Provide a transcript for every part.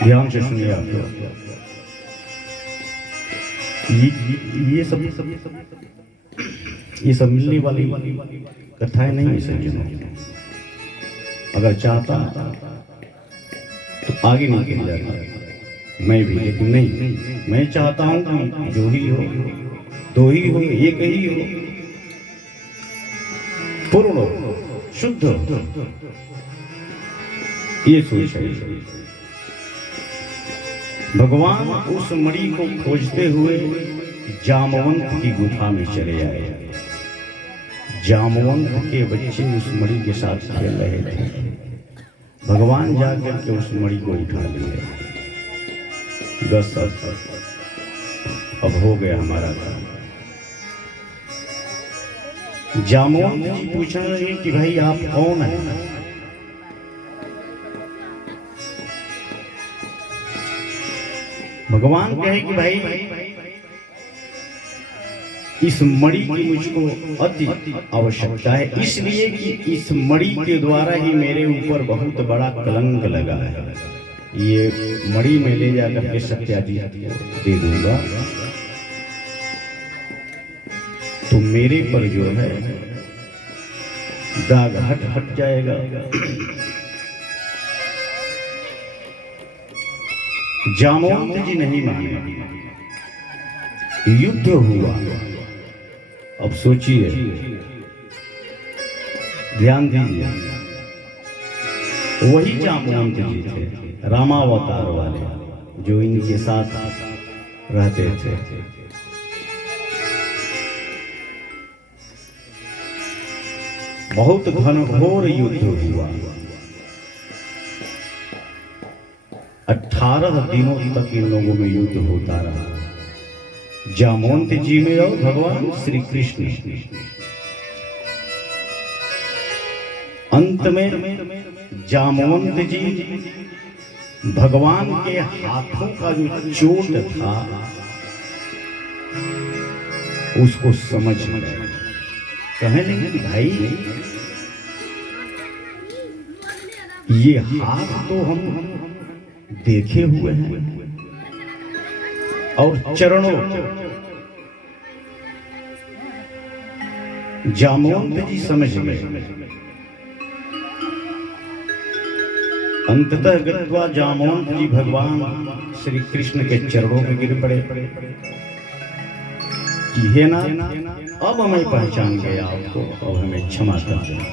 ध्यान से सुनिए आप लोग। ये सब मिलने वाली कथाएं नहीं है सज्जनों। अगर चाहता तो आगे निकल जाता मैं भी, लेकिन नहीं, मैं चाहता हूं कि जो ही हो, दो ही हो, एक ही हो, पूर्ण हो, शुद्ध हो, ये सोच है। भगवान उस मणि को खोजते हुए जामवंत की गुफा में चले आए। जामवंत के बच्चे उस मणि के साथ खेल रहे थे। भगवान जाकर के उस मणि को उठा लिए। बस अब हो गया हमारा काम। जामवंत जी पूछ रहे हैं कि भाई आप कौन हैं? भगवान कहे कि भाई इस मणि की मुझको अति आवश्यकता है, इसलिए कि इस मणि के द्वारा ही मेरे ऊपर बहुत बड़ा कलंक लगा है। ये मणि में ले जाकर के सत्याजीत दे दूंगा तो मेरे पर जो है दाग हट जाएगा। जामवंत जी नहीं माने, युद्ध हुआ। अब सोचिए, ध्यान दीजिए, वही जामवंत जी थे रामावतार वाले जो इनके साथ रहते थे। बहुत घनघोर युद्ध हुआ। 18 दिनों तक इन लोगों में युद्ध होता रहा, जामवंत जी में और भगवान श्री कृष्ण। अंत में जामवंत जी भगवान के हाथों का जो चोट था उसको समझ गए। कहने लगे कि भाई ये हाथ तो हम देखे हुए हैं और चरणों। जामवंत जी समझ गए। अंततः गत्वा जामवंत जी भगवान श्री कृष्ण के चरणों में गिर पड़े कि हे नाथ, अब मैं पहचान गया आपको, अब हमें क्षमा कर देना।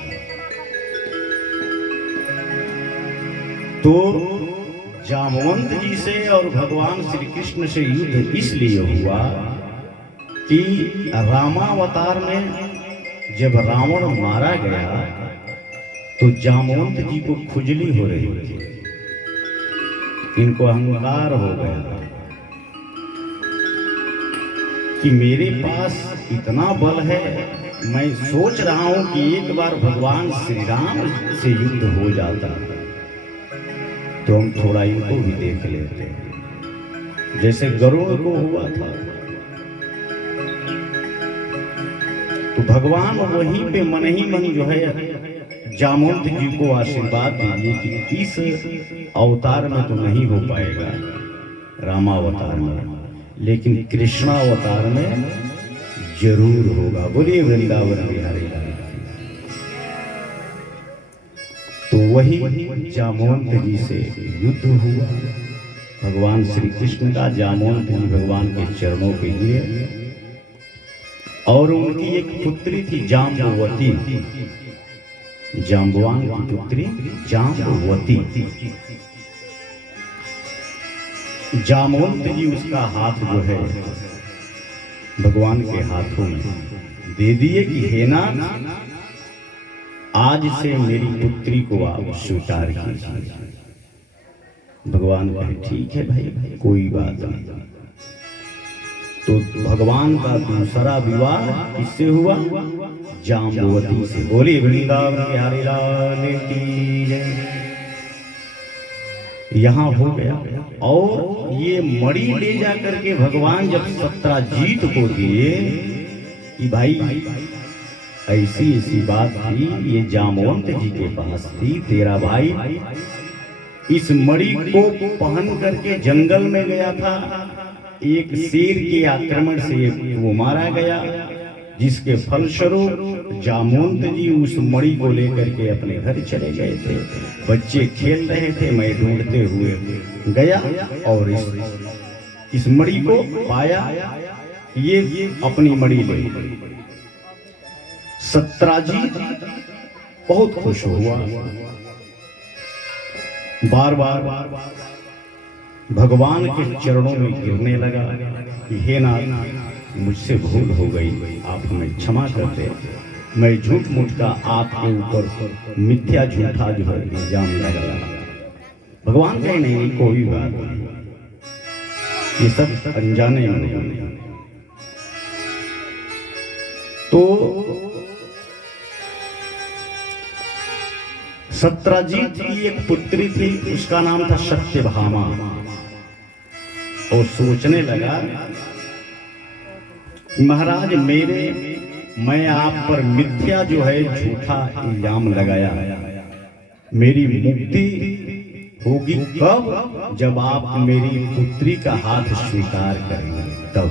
तो जामवंत जी से और भगवान श्री कृष्ण से युद्ध इसलिए हुआ कि रामावतार में जब रावण मारा गया तो जामवंत जी को खुजली हो रही थी, इनको अहंकार हो गया कि मेरे पास इतना बल है, मैं सोच रहा हूं कि एक बार भगवान श्री राम से युद्ध हो जाता तो हम थोड़ा इनको भी देख लेते, जैसे गरुड़ को हुआ था। तो भगवान वहीं पे मन ही मन जो है जामवंत जी को आशीर्वाद दीजिए कि इस अवतार में तो नहीं हो पाएगा, रामावतार में, लेकिन कृष्णावतार में जरूर होगा। बोलिए वृंदावन बिहारी लाल। तो वही जामवंत जी से युद्ध हुआ। भगवान श्री कृष्ण का जामवंत जी भगवान के चरणों के लिए, और उनकी एक पुत्री थी जाम्बवती, जाम्बवान की पुत्री जाम्बवती। जामवंत जी उसका हाथ जो है भगवान के हाथों में दे दिए कि हे नाथ, आज से मेरी पुत्री को आप स्वीकार कीजिए। भगवान कहे ठीक है भाई, कोई बात नहीं। तो भगवान का दूसरा विवाह किससे हुआ? जाम्बवती से। बोलिए वृंदावन बिहारी लाल की जय। यहाँ हो गया। और ये मणि ले जाकर के भगवान जब सत्याजीत को दिए कि भाई ऐसी ऐसी बात थी, ये जामवंत जी के पास थी। तेरा भाई इस मणि को पहन करके जंगल में गया था, एक शेर के आक्रमण से वो मारा गया, जिसके फलस्वरूप जामवंत जी उस मणि को लेकर के अपने घर चले गए थे। बच्चे खेल रहे थे, मैं ढूंढते हुए गया और इस मणि को पाया, ये अपनी मणि ले। सत्राजित बहुत खुश हुआ, बार बार भगवान के चरणों में गिरने लगा कि हे नाथ, मुझसे भूल हो गई, आप हमें क्षमा कर दे। मैं झूठ मूठ का आपके ऊपर मिथ्या झूठा जो है इल्जाम लगाया। भगवान कहे नहीं, कोई बात नहीं, ये सब अनजाने में। तो सत्राजित की एक पुत्री थी, उसका नाम था सत्यभामा। और सोचने लगा, महाराज मैं आप पर मिथ्या जो है झूठा इल्जाम लगाया, मेरी मुक्ति होगी कब? जब आप मेरी पुत्री का हाथ स्वीकार करेंगे, तब।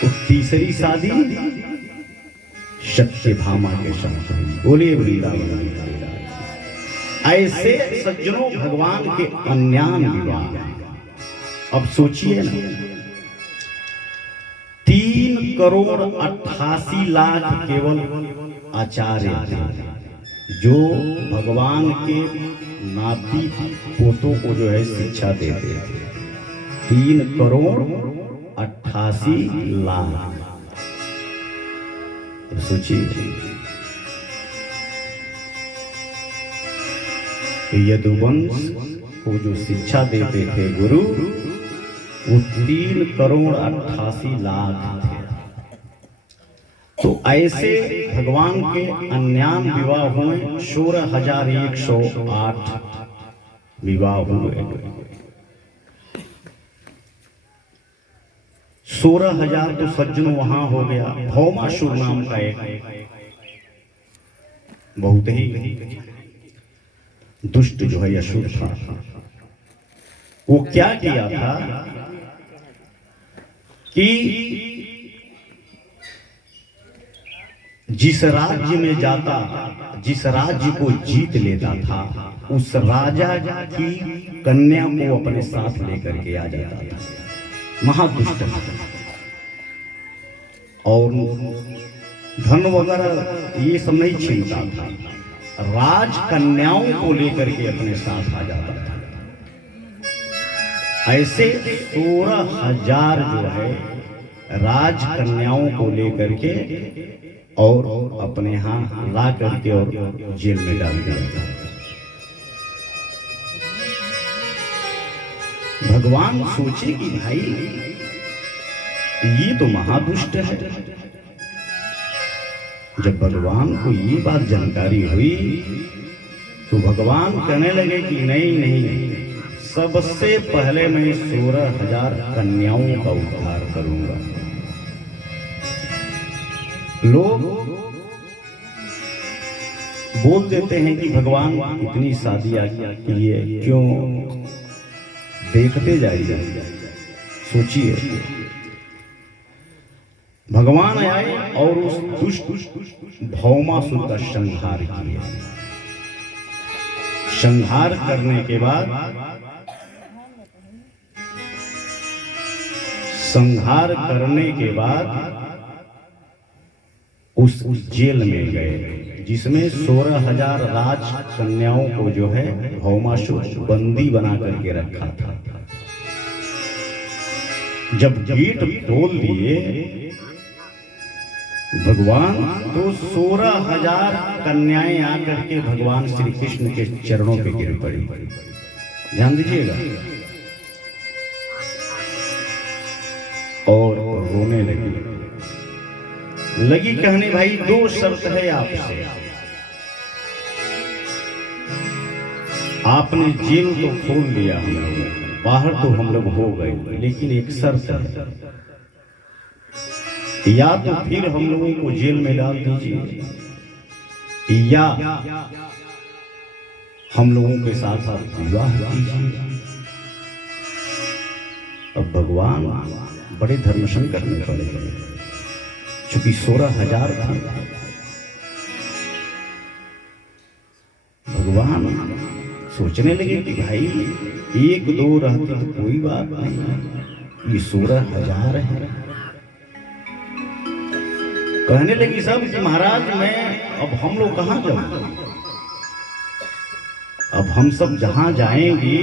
तो तीसरी शादी सत्यभामा के साथ बोले वृंदावन। ऐसे सज्जनों भगवान के अन्यान विवाह। अब सोचिए ना, 3,88,00,000 केवल आचार्य थे जो भगवान के नाती पोतों को जो है शिक्षा देते थे। 3,88,00,000। तो सोचिए, यदुवंश को जो शिक्षा देते थे गुरु, वो 3,88,00,000 थे। तो ऐसे भगवान के अन्यान विवाह हुए, 16,108 विवाह हुए। 16,000 तो सज्जनों वहां हो गया। भौमासुर नाम का एक बहुत ही दुष्ट जो है असुर था, वो क्या किया था कि जिस राज्य में जाता, जिस राज्य को जीत लेता था, उस राजा की कन्या को अपने साथ लेकर के आ जाता था। महादुष्ट और धन वगैरह ये सब नहीं छीनता था, राजकन्याओं को लेकर के अपने साथ आ जाता था। ऐसे 16,000 जो है राजकन्याओं को लेकर के और अपने यहाँ ला करके और जेल में डाल दिया। भगवान सोचे कि भाई ये तो महादुष्ट है। जब भगवान को ये बात जानकारी हुई तो भगवान कहने लगे कि नहीं, सबसे पहले मैं 16,000 कन्याओं का उद्धार करूंगा। लोग बोल देते हैं कि भगवान इतनी शादियां की है, क्यों देखते जाइए। सोचिए, भगवान आए और उस दुष्ट भौमासुर का संहार किया। संहार करने के बाद उस जेल में गए जिसमें 16,000 राजकन्याओं को जो है भौमासुर बंदी बना करके रखा था। जब गेट खोल दिए भगवान, तो 16,000 कन्याएं आकर के भगवान श्री कृष्ण के चरणों पे गिर पड़ी। ध्यान दीजिएगा, और रोने लगी कहने, भाई 2 शर्त है आपसे। आपने जेल तो खोल दिया, बाहर तो हम लोग हो गए, लेकिन एक शर्त है। या तो फिर हम लोगों को जेल में डाल दीजिए, या हम लोगों के साथ साथ विवाह कीजिए। अब भगवान बड़े धर्मशन करने पड़े, चूंकि 16,000 थे। भगवान सोचने लगे कि भाई 1-2 रहते तो कोई बात नहीं, ये 16,000 है। कहने लगी सब कि महाराज मैं अब हम लोग कहाँ जाएंगे, अब हम सब जहां जाएंगे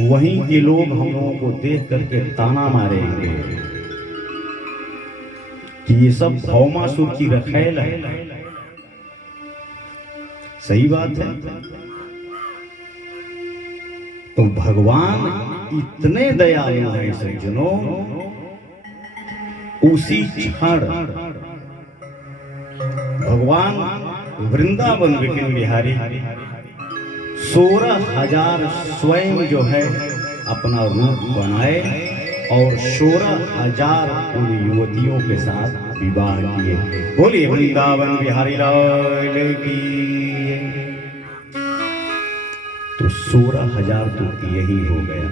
वहीं के लोग हम लोगों को देख करके ताना मारेंगे कि ये सब भौमासुर की रखेल है। सही बात है। तो भगवान इतने दयालु हैं सज्जनों, उसी क्षण भगवान वृंदावन विपिन बिहारी 16,000 स्वयं जो है अपना रूप बनाए और 16,000 उन युवतियों के साथ विवाह किए। बोलिए वृंदावन बिहारी लाल की। तो 16,000 तो यही हो गया,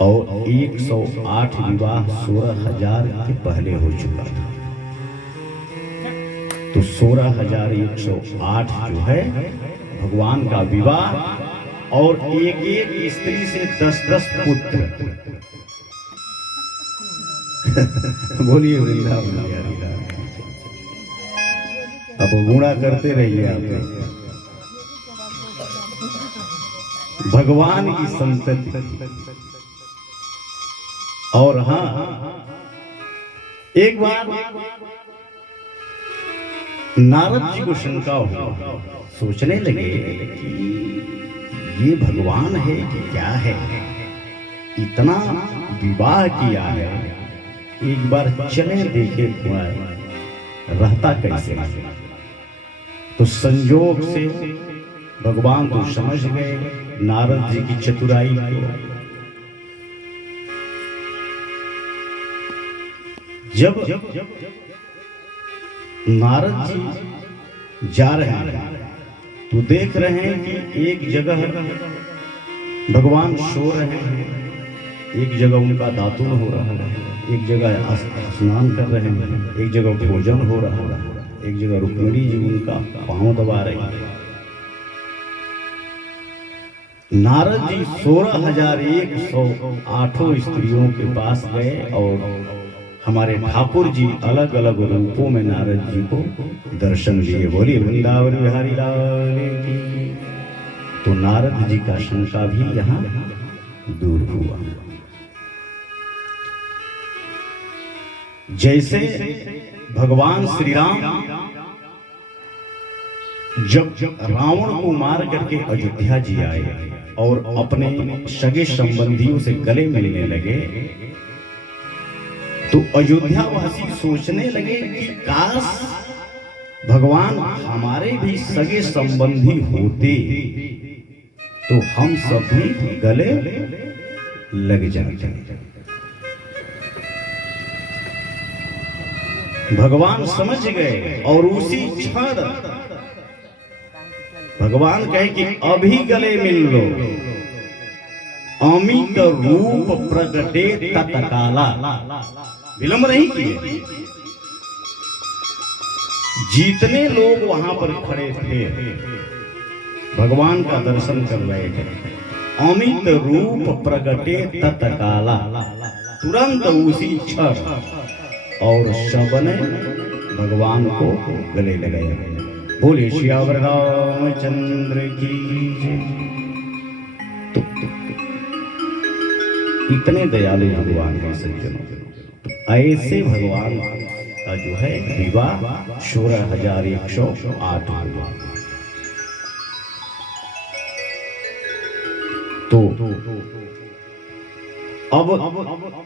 और 108 विवाह 16,000 के पहले हो चुका था। तो 16,108 जो है भगवान का विवाह, और एक एक स्त्री से 10-10 पुत्र। बोलिए वृंदावन बिहारी लाल। अब गुणा करते रहिए आप। भगवान की संतति। और हाँ, एक बार नारद जी को शंका हुआ, सोचने लगे कि ये भगवान है कि क्या है, इतना विवाह किया है, एक बार चले देखे रहता कैसे। तो संयोग से भगवान तो समझ गए नारद जी की चतुराई को। जब नारद जी जा रहे हैं तो देख रहे हैं कि एक जगह भगवान सो रहे हैं, एक जगह उनका दातुन हो रहा है, एक जगह स्नान कर रहे हैं, एक जगह भोजन हो रहा है, एक जगह रुक्मिणी जी उनका पांव दबा रहे हैं। नारद जी 16,108 स्त्रियों के पास गए और हमारे ठाकुर जी अलग अलग रूपों में नारद जी को दर्शन दिए। बोलिए वृंदावन बिहारी लाल की। तो नारद जी का शंका भी यहाँ दूर हुआ। जैसे भगवान श्री राम जब रावण को मार करके अयोध्या जी आए और अपने सगे संबंधियों से गले मिलने लगे, तो अयोध्या वासी सोचने लगे कि काश भगवान हमारे भी सगे संबंधी होते तो हम सब भी गले लग जाते। भगवान समझ गए और उसी क्षण भगवान कहे कि अभी गले मिल लो। अमित रूप प्रगटे तत्काला, विलंब नहीं किए। जितने लोग वहां पर खड़े थे भगवान का दर्शन कर रहे थे, अमित रूप प्रगटे तत्काला, तुरंत उसी क्षण, और सबने भगवान को गले लगाए। बोले श्यावर रामचंद्र की जय। तो इतने दयालु भगवान हैं सज्जनों। ऐसे भगवान का जो है विवाह 16,108 हुआ। तो अब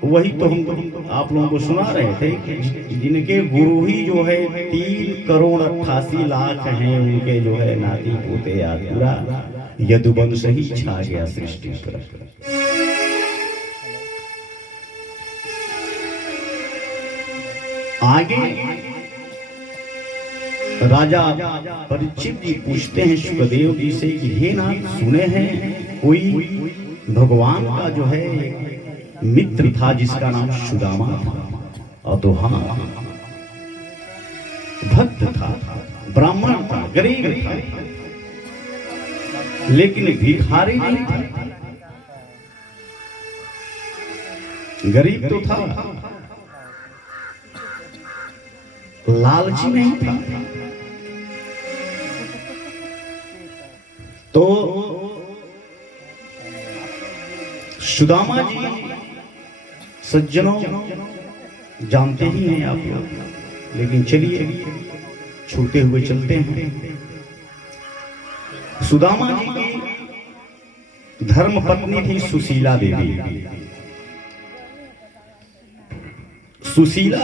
वही तो हम आप लोगों को सुना रहे थे कि जिनके गुरु ही जो है 3,88,00,000 हैं, उनके जो है नाती पोते या पूरा यदुवंश ही छा गया सृष्टि पर। आगे राजा परीक्षित जी पूछते हैं शुकदेव जी से कि हे नाथ, सुने हैं कोई भगवान का जो है मित्र था जिसका नाम सुदामा था, और तो हाँ भक्त था, ब्राह्मण था, गरीब था, लेकिन भिखारी नहीं था। गरीब तो था, लालची नहीं था। तो सुदामा जी सज्जनों जानते ही हैं आप लोग, लेकिन चलिए छूते हुए चलते हैं। सुदामा जी की धर्म पत्नी थी सुशीला देवी। सुशीला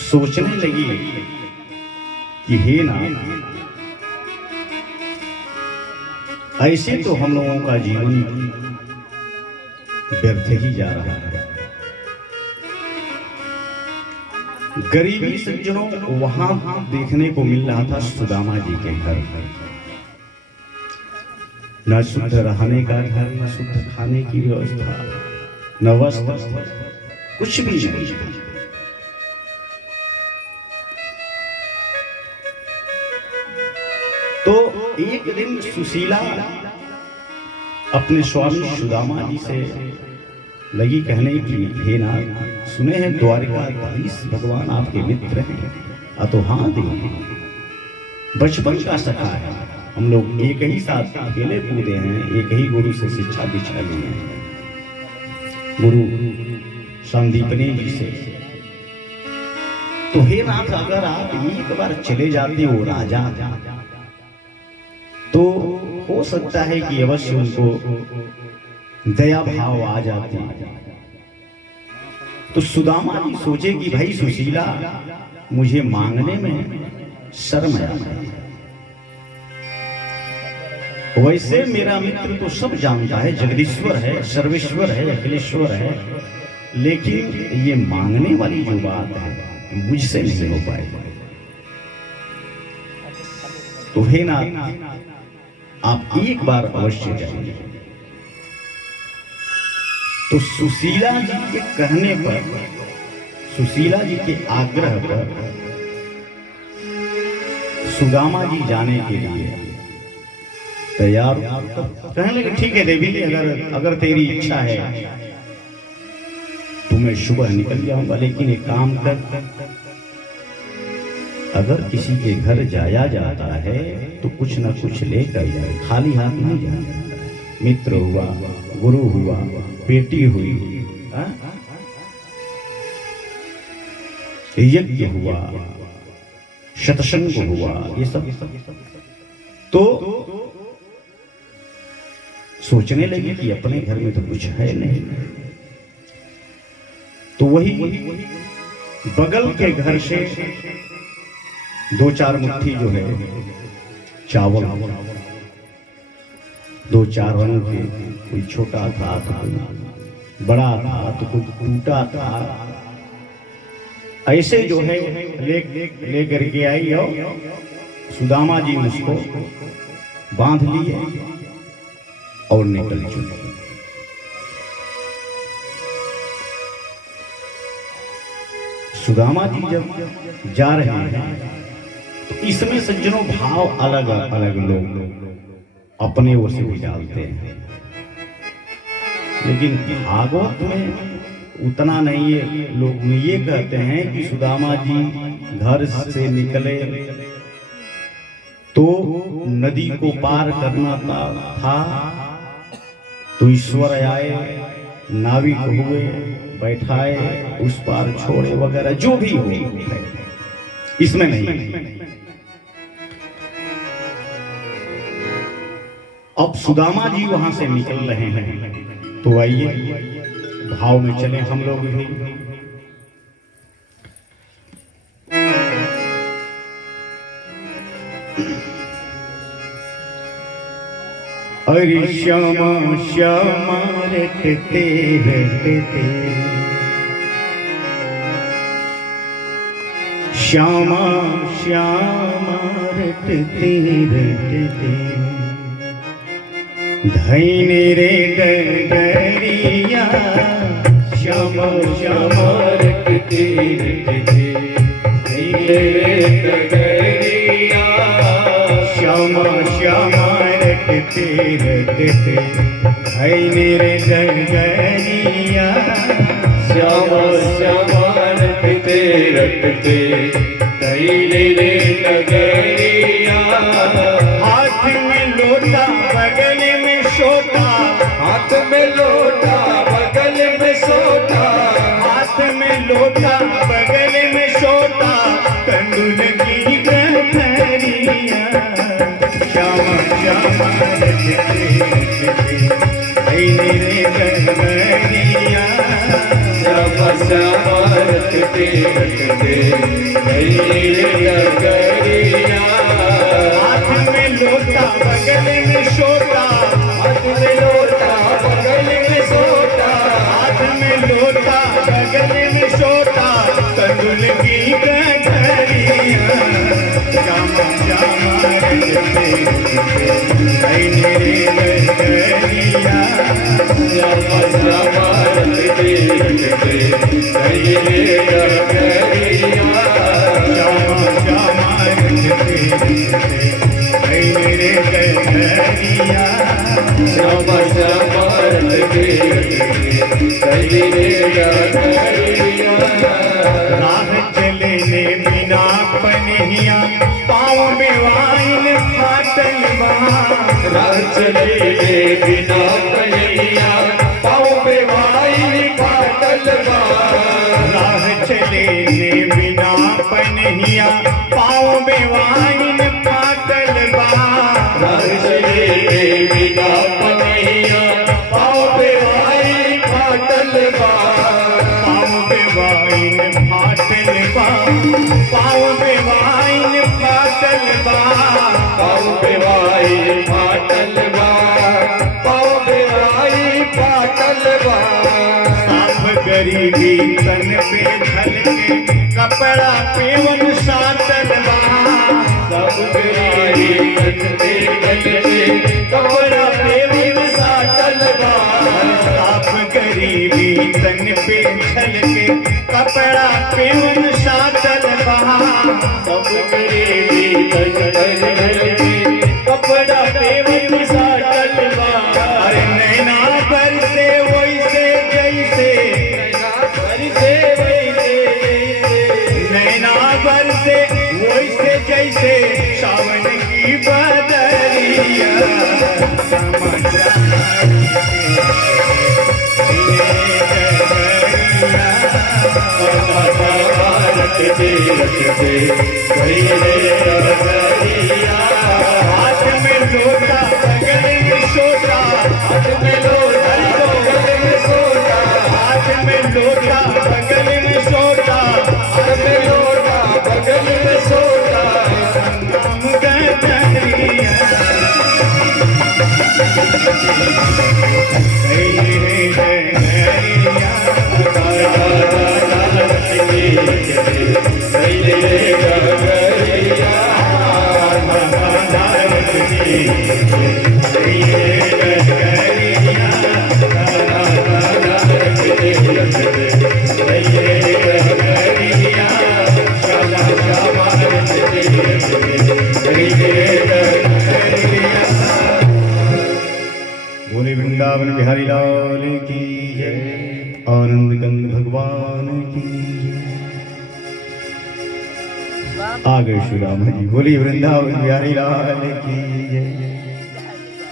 सोचने लगी कि हे नाथ, ऐसे तो हम लोगों का जीवन व्यर्थ ही जा रहा है। गरीबी सज्जनों वहां देखने को मिल रहा था सुदामा जी के घर, न शुद्ध रहने का घर, न शुद्ध खाने की व्यवस्था, न वस्त्र, कुछ भी नहीं। तो एक दिन सुशीला अपने स्वामी सुदामा जी से लगी कहने की, हे नाथ, सुने हैं द्वारिकाधीश भगवान आपके मित्र हैं। तो हाँ देवी, बचपन का सखा है, हम लोग एक ही साथ खेले कूदे हैं, एक ही गुरु से शिक्षा दीक्षा लिए हैं, गुरु संदीपनी जी से। तो हे नाथ, अगर आप एक बार चले जाते हो राजा, तो हो सकता है कि अवश्य उनको दया भाव आ जाती। तो सुदामा जी सोचे कि भाई सुशीला मुझे मांगने में शर्म आता है, वैसे मेरा मित्र तो सब जानता है, जगदीश्वर है, सर्वेश्वर है, अखिलेश्वर है, लेकिन ये मांगने वाली जो बात है मुझसे नहीं हो पाएगी। तो हे नाथ, आप एक बार अवश्य जाइए। तो सुशीला जी के कहने पर, सुशीला जी के आग्रह पर सुदामा जी जाने के लिए तैयार। तो कहने लगे ठीक है देवी, अगर तेरी इच्छा है तो मैं सुबह निकल जाऊंगा, लेकिन एक काम कर, अगर किसी के घर जाया जाता है तो कुछ न कुछ लेकर जाए, खाली हाथ नहीं जाए। मित्र हुआ, गुरु हुआ, बेटी हुई, यज्ञ हुआ, सत्संग हुआ, ये सब। तो सोचने लगे कि अपने घर में तो कुछ है नहीं। तो वही बगल के घर से 2-4 मुट्ठी जो है चावल, 2-4 रंग के, कोई छोटा था तो कोई बड़ा था तो कोई टूटा था, ऐसे जो है ले करके आई और सुदामा जी उसको बांध लिए और निकल चुके। सुदामा जी जब जा रहे हैं तो इसमें सज्जनों भाव अलग अलग लोग अपने ओर से भी डालते हैं, लेकिन भागवत में उतना नहीं है। लोग ये कहते हैं कि सुदामा जी घर से निकले तो नदी को पार करना था, तो ईश्वर आए, नाविक हुए, बैठाए, उस पार छोड़े, वगैरह जो भी हो, इसमें नहीं। अब सुदामा जी वहां से निकल रहे हैं, तो आइए भाव में चले हम लोग भी। अरे श्यामा श्यामा रटते रटते श्यामा श्यामा रटते रटते धैने रे डगरिया श्यामा श्यामा रटते रटते धैने रे डगरिया श्यामा श्यामा रटते रटते धैने रे डगरिया श्यामा श्यामा रटते रटते धैने रे डगरिया। हाथ में लोटा बगल में सोटा, हाथ में लोटा बगल में सोटा, हाथ में लोटा बगल में सोटा कंडुल की गठरिया श्यामा श्यामा रटते रटते धैने रे डगरिया श्यामा श्यामा रटते रटते धैने रे डगरिया। हाथ में लोटा बगल में सोटा, हाथ में लोटा बगल में सोटा, हाथ में लोटा बगल में सोटा कंडुल की गठरिया श्यामा श्यामा रटते रटते धैने रे डगरिया श्यामा श्यामा रटते रटते धैने रे डगरिया। श्यामा श्यामा रटते रटते धैने रे डगरिया श्यामा श्यामा रटते रटते धैने रे डगरिया। राह चले ने बिना पनहिया पाँव में वाइन फाटल बहा, राह चले बिना पनहिया पाँव में वाइन फाटल बा। राह चले ने बिना पनहिया पाँव में वाइन फाटल बहा, राह चले बिना पनहिया पाँव में वाइन फाटल बा। पाँव में वाइन फाटल बा, पाँव में वाइन फाटल बा, पाँव में वाइन फाटल बा, पाँव में वाइन फाटल बा। साफ गरीबी तन पे झलके कपड़ा पेवन साटल बा, सब गरीबी तन पे झलके कपड़ा पेवन साटल बा। साफ गरीबी तन पे झलके कपड़ा पेवन साटल बा, सब गरीबी तन पे झलके कपड़ा पेवन साटल बा। अरे नैना बरसे वैसे जैसे, नैना बरसे वैसे जैसे सावन की बदरिया श्यामा श्यामा रटते रटते धैने रे डगरिया। हाथ में लोटा बगल में सोटा, हाथ में लोटा बगल में सोटा, हाथ में लोटा बगल में सोटा हाथ में लोटा बगल में सोटा। संगम गठरिया धैने रे डगरिया धैने रे डगरिया। बोले वृंदावन बिहारी लाल की जय, आनंद कंद भगवान की जय। आ गए सुदामा जी, बोली वृंदावन बिहारी लाल की जय।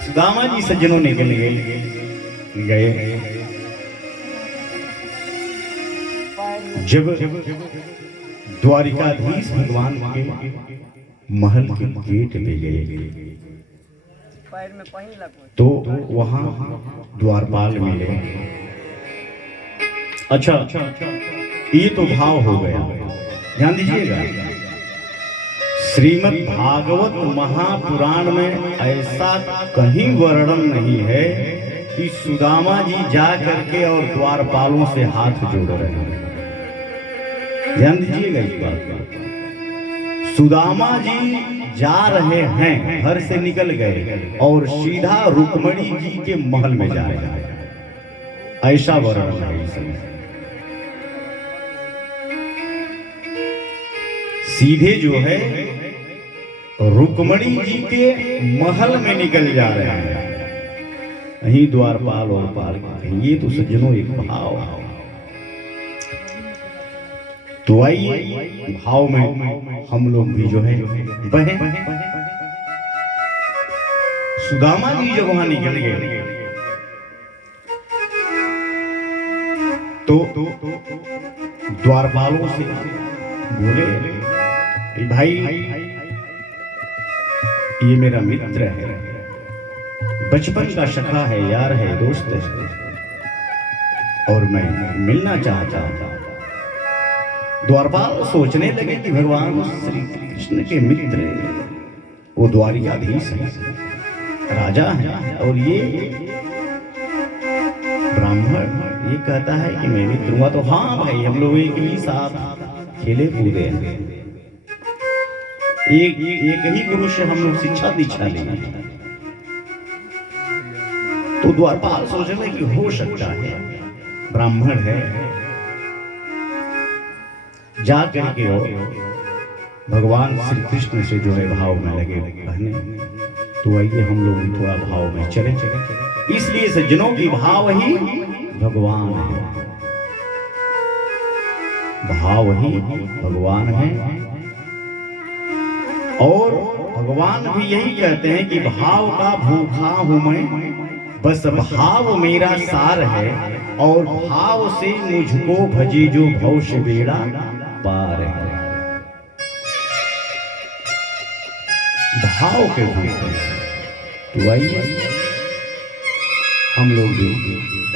सुदामा जी सज्जनों निकल गए। जब द्वारिकाधीश भगवान के महल के गेट पे गए तो वहां द्वारपाल मिले। अच्छा, ये तो भाव हो गया, ध्यान दीजिएगा। श्रीमद् भागवत महापुराण में ऐसा कहीं वर्णन नहीं है कि सुदामा जी जा करके और द्वारपालों से हाथ जोड़ रहे हैं। ध्यान दीजिएगा इस बात पर। सुदामा जी जा रहे हैं, घर से निकल गए और सीधा रुक्मणी जी के महल में जा रहे हैं। ऐसा वर्णन है इसमें। सीधे जो है रुक्मणी जी के महल में निकल जा रहे हैं। यही द्वारपाल और पाल ये तो सज्जनों एक भाव। तो आइए भाव में हम लोग भी जो है बहे। सुदामा जी जब वहां निकल गए तो द्वारपालों से बोले, भाई ये मेरा मित्र है, बचपन का सखा है, यार है, दोस्त है, और मैं मिलना चाहता हूं। द्वारपाल सोचने लगे कि भगवान श्री कृष्ण के मित्र वो द्वारिकाधीश है, राजा है, और ये ब्राह्मण ये कहता है कि मैं मित्र हुआ, तो हाँ भाई हम लोग एक ही साथ खेले कूदे हैं, एक ही गुरु से हम लोग शिक्षा दीक्षा लेंगे। तो द्वारपाल सोचने कि हो सकता है ब्राह्मण है, जा करके भगवान श्री कृष्ण से जो है भाव में लगे कहने। तो आइए हम लोग थोड़ा भाव में चले। इसलिए सज्जनों की भाव ही भगवान है, भाव ही भगवान है। और भगवान भी यही कहते हैं कि भाव का भूखा हूं मैं, बस भाव मेरा सार है, और भाव से मुझको भजे जो भव से बेड़ा पार है। भाव के भूखे। तो आइए हम लोग भी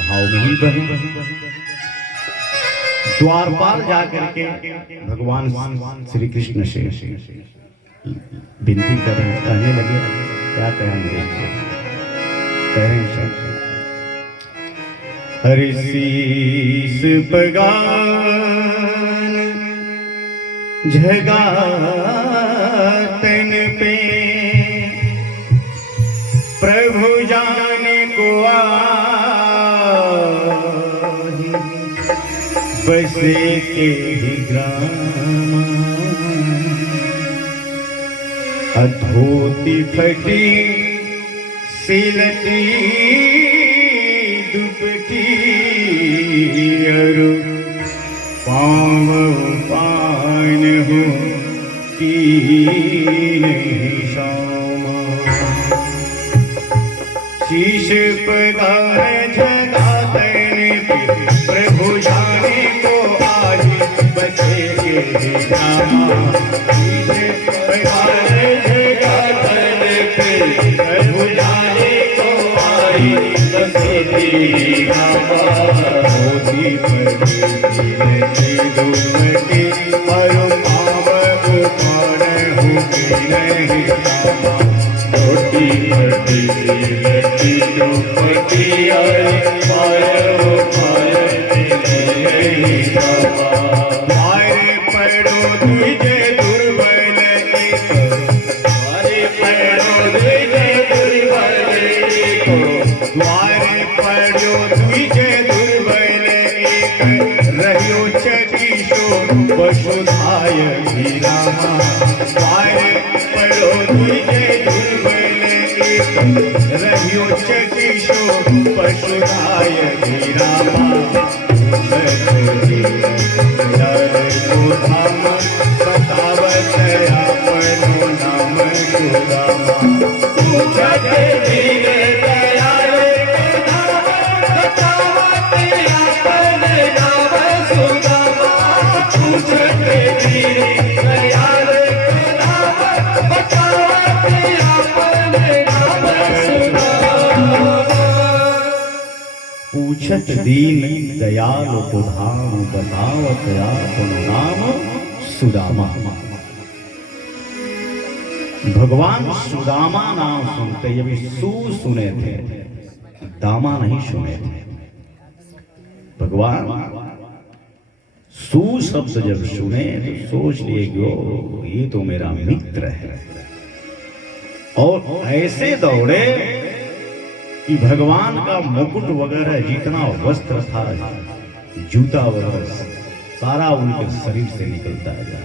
भाव में ही बहे। द्वारपाल जाकर के भगवान श्री कृष्ण से विनती करें, कहने लगे, क्या कहेंगे? कह रहे हैं हरि शीस पगान झगातन पे प्रभु जाने को आहि, बसे के ग्राम अधोती फटी सिलती दुपटी अरु पाव पान हो की नहीं शामा, शीश पगार झगातन पे प्रभु जाने को आहि, बसे के ग्राम। शीश पगार झगातन पे प्रभु जाने को आहि, बसे के ग्राम। मोती पर दुपट्टी अरु पाव उपाड़ हो की नहीं शामा, रोटी पटी लटी दुपट्टी अरु पाव उपाड़ नहीं शामा। मारे पड़ो तुझे दुर्बल एक, मारे पड़ो तुझे दुर्बल एक, द्वारे पड़ो तुझे दुर्बल एक, रहियो चकीशो वसुधाय रामा। द्वारे पड़ो तुझे दुर्बल एक, रहियो चकीशो वसुधाय रामा। बतावत आपनो नाम सुदामा, पूछते धीरे दयाल बतावत आपन नाम सुदामा, पूछते धीरे दयाल बतावत आपन नाम सुदामा। पूछत दीन दयाल को धाम, बतावत आपनो नाम सुदामा। भगवान सुदामा नाम सुनते, ये भी सु सुने थे, दामा नहीं सुने थे। भगवान सु शब्द जब सुने तो सोच लिए कि ओ ये तो मेरा मित्र है, और ऐसे दौड़े कि भगवान का मुकुट वगैरह जितना वस्त्र था, जूता वगैरह सारा उनके शरीर से निकलता गया।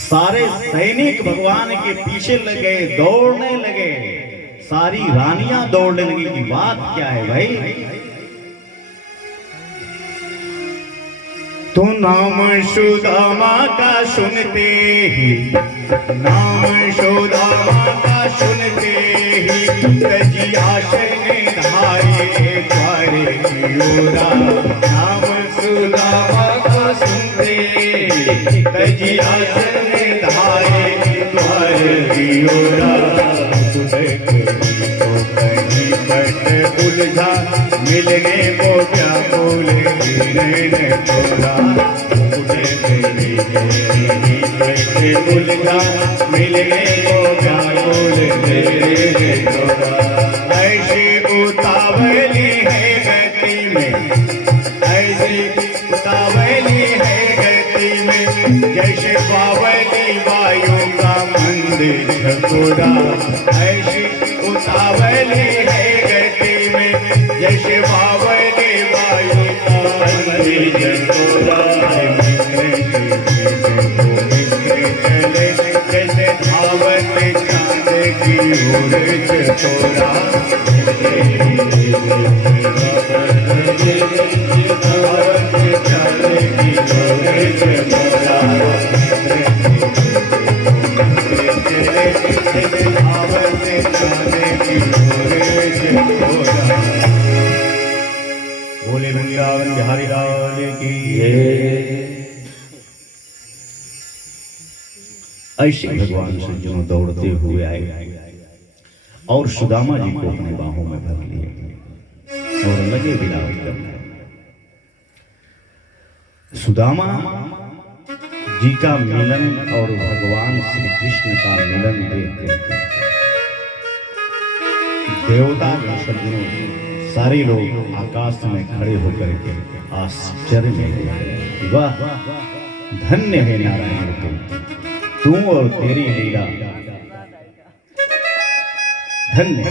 सारे सैनिक भगवान के पीछे लगे, दौड़ने लगे, सारी रानियां दौड़ने लगी कि बात क्या है भाई। तो नाम सुदामा का सुनते ही, नाम सुदामा का सुनते ही तजिया धारे द्वारे कियोरा। नाम सुदामा का सुनते तजिया धारे द्वारे कियोरा। तो कहीं पट उलझा, मिलने को क्या बोले ने तोरा। उलझा, मिलने को क्या बोले ने तोरा। ऐसी उतावली है गति में, ऐसी उतावली है गति में, जैसे बावली वायु का मंदिर झकोरा। ऐसी उतावली है गति में, जैसे बावली वायु का मंदिर झकोरा। चले जैसे धावत चांद की ओर झकोरा। बोले वृंदावन बिहारी लाल की। ऐसे भगवान सज्जनों दौड़ते हुए आए और सुदामा जी को अपने बाहों में भर लिए और लगे विलाप करने। सुदामा जी का मिलन और भगवान श्री कृष्ण का मिलन देख देवता सज्जनों सारे लोग आकाश में खड़े होकर के आश्चर्य में गए। वाह, धन्य है नारायण तू और तेरी लीला, धन्य।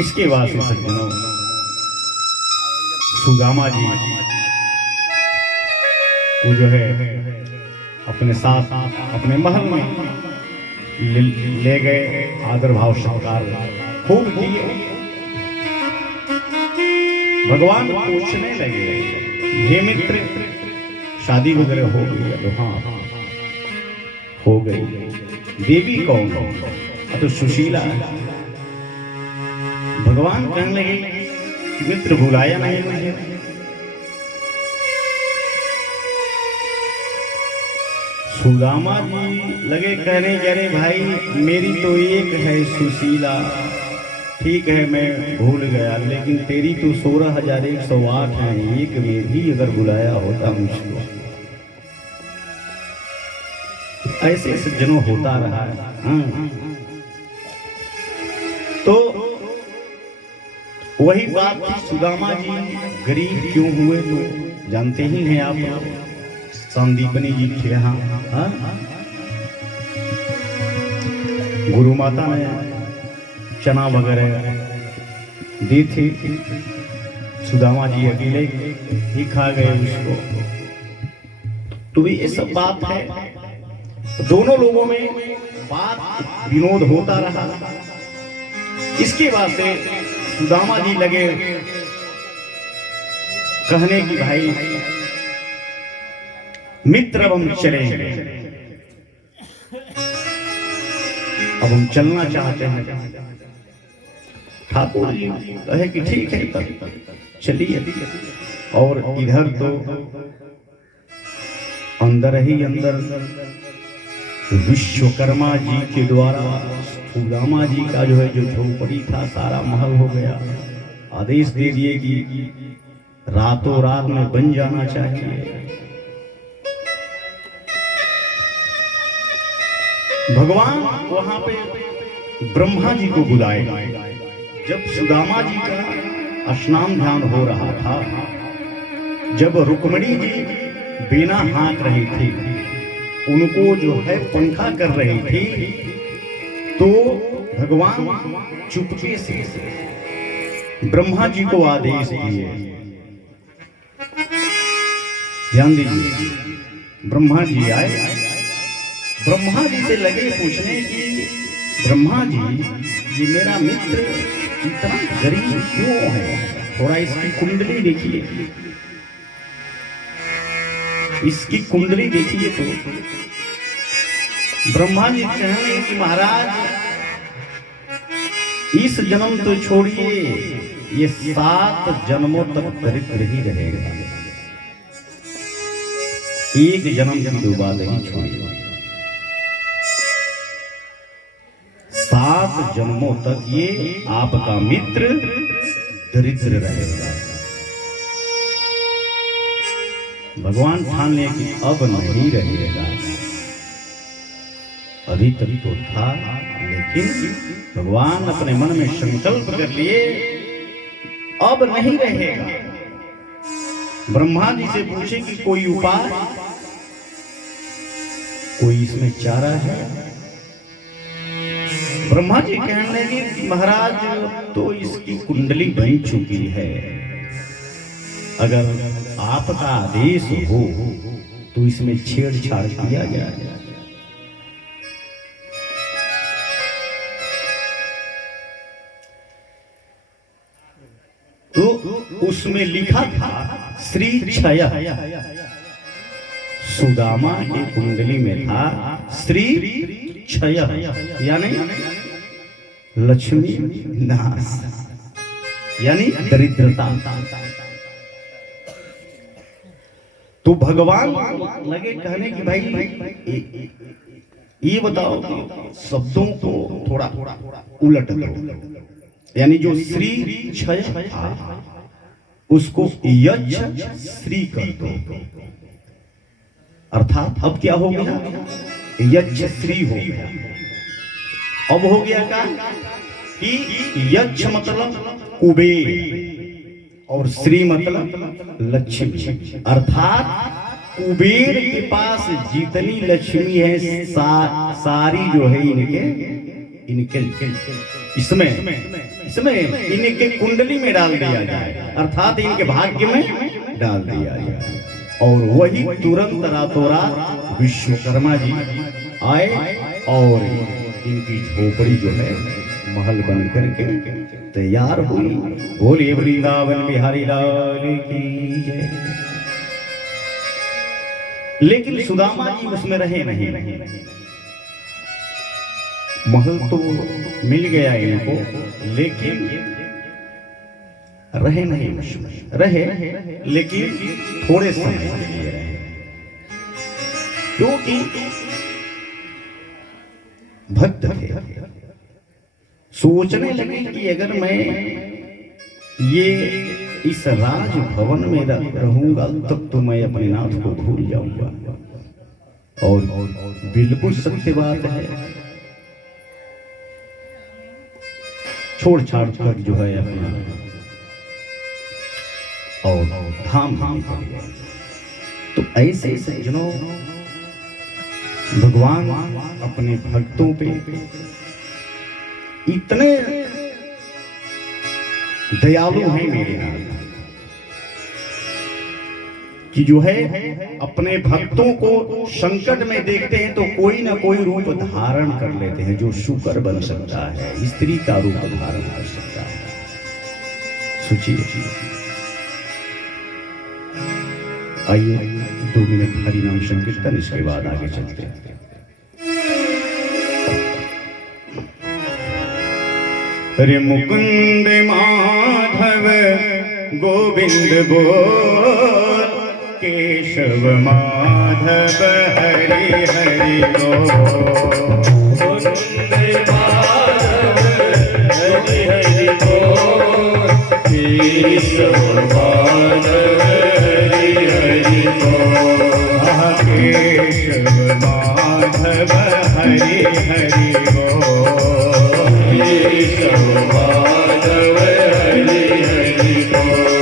इसके बाद सज्जनों सुदामा जी को जो है अपने साथ अपने महल में ले गए, आदर भाव सत्कार खूब किए। भगवान पूछने लगे, हे मित्र शादी वगैरह हो गई? तो हाँ हो गई। देवी कौन? तो सुशीला। भगवान कहने लगे, मित्र बुलाया नहीं मुझे? सुदामा जी लगे कहने, अरे भाई मेरी तो एक है सुशीला, ठीक है मैं भूल गया, लेकिन तेरी तो 16,108 है, एक में भी अगर बुलाया होता मुझको। ऐसे सज्जनों होता रहा है। तो वही बात थी, सुदामा जी गरीब क्यों हुए तो जानते ही हैं आप। संदीपनी जी थे यहाँ, गुरु माता ने चना वगैरह दी थी, सुदामा जी अकेले ही खा गए उसको। तो ये सब बात है, दोनों लोगों में बात विनोद होता रहा। इसके बाद से सुदामा जी लगे कहने की, भाई मित्र अब हम चलेंगे, अब हम चलना चाहते हैं। ठाकुर जी कहे कि ठीक है तब चलिए। और इधर तो अंदर ही अंदर विश्वकर्मा जी के द्वारा सुदामा जी का जो है जो झोपड़ी था सारा महल हो गया। आदेश दे दिए कि रातों रात में बन जाना चाहिए। भगवान वहां पे ब्रह्मा जी को बुलाए। जब सुदामा जी का स्नान ध्यान हो रहा था जब रुक्मिणी जी बिना हाँक रही थी, उनको जो है पंखा कर रही थी, तो भगवान चुपके से ब्रह्मा जी को आदेश दिए। ध्यान दीजिए, ब्रह्मा जी आए, ब्रह्मा जी से लगे पूछने की, ब्रह्मा जी ये मेरा मित्र इतना गरीब क्यों है, थोड़ा इसकी कुंडली देखिए, इसकी कुंडली देखिए। तो ब्रह्मा जी कहेंगे कि महाराज इस जन्म तो छोड़िए, ये 7 जन्मों तक दरिद्र ही रहेगा, एक जन्म की दो बात नहीं छोड़िए, 7 जन्मों तक ये आपका मित्र दरिद्र रहेगा। भगवान ठान ले कि अब नहीं रहेगा, अभी तक तो था, लेकिन भगवान अपने मन में संकल्प कर लिए अब नहीं रहेगा। ब्रह्मा जी से पूछे कि कोई उपाय, कोई इसमें चारा है? ब्रह्मा जी कहने लगे कि महाराज तो इसकी कुंडली बन चुकी है, अगर आपका आदेश हो तो इसमें छेड़छाड़ किया जाए। तो उसमें लिखा था श्री क्षय, सुदामा की कुंडली में था श्री क्षय, यानी लक्ष्मी नाश, यानी दरिद्रता। तो भगवान लगे कहने की भाई ये बताओ कि शब्दों को थोड़ा उलट दो, यानी जो श्री क्षय था उसको यक्ष श्री कर दो, अर्थात अब क्या हो गया, यक्ष श्री हो गया। अब हो गया क्या कि यक्ष मतलब कुबेर और श्री मतलब लक्ष्मी, अर्थात कुबेर के पास जितनी लक्ष्मी है सारी जो है इनके इसमें इनके कुंडली में डाल दिया जाए, अर्थात इनके भाग्य में डाल दिया जाए। और वही तुरंत रातों रात विश्वकर्मा जी आए और इनकी झोपड़ी जो है महल बन करके तैयार हुई। बोले वृंदावन बिहारी लाल की जय। लेकिन सुदामा जी उसमें रहे नहीं, महल तो मिल गया इनको, लेकिन रहे नहीं, रहे लेकिन थोड़े समय के लिए रहे, क्योंकि भक्त थे। सोचने लगे कि अगर मैं ये इस राज भवन में रहूंगा तब तो मैं अपने नाथ को भूल जाऊंगा, और बिल्कुल सत्य बात है। छोड़ छाड़ कर जो है अपना और धाम निकल गए। तो ऐसे सज्जनों भगवान अपने भक्तों पे इतने दयालु हैं मेरे नाथ कि जो है अपने भक्तों को संकट में देखते हैं तो कोई ना कोई रूप धारण कर लेते हैं। जो शुकर बन सकता है, स्त्री का रूप धारण कर सकता है। सोचिए, आइए 2 मिनट हरि नाम संकीर्तन, इसके बाद आगे चलते हैं। हरे मुकुंद माधव गोविंद बोल, केशव माधव हरि हरि बोल। मुकुंद माधव हरि हरि बोल, केशव माधव हरि हरि बोल। केशव माधव हरि हरि बोल, केशव माधव हरि हरि बोल।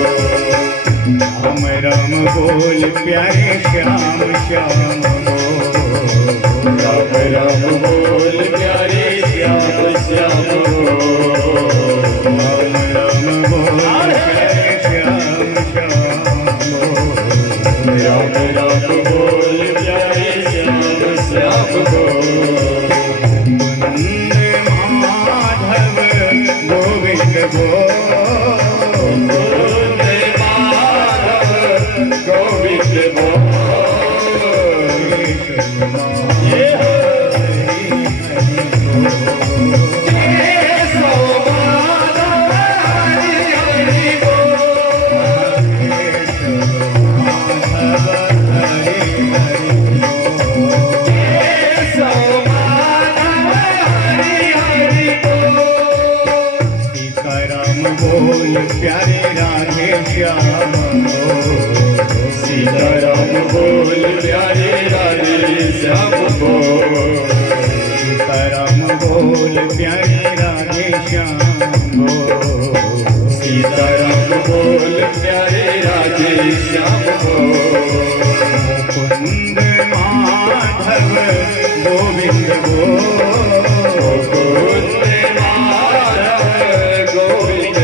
राम राम राम बोल प्यारे श्याम श्याम बोल राम राम बोल प्यारे श्याम श्याम बोल राम राम बोल प्यारे श्याम श्याम बोल वंदे माधव गोविंद बोल वंदे माधव गोविंद बोल बोल प्यारे राधे श्याम सीताराम बोल प्यारे राधे श्याम बोल सीताराम बोल प्यारे राधे श्याम सीताराम बोल प्यारे राधे श्याम मुकुंद माधव गोविंद मुकुंद माधव गोविंद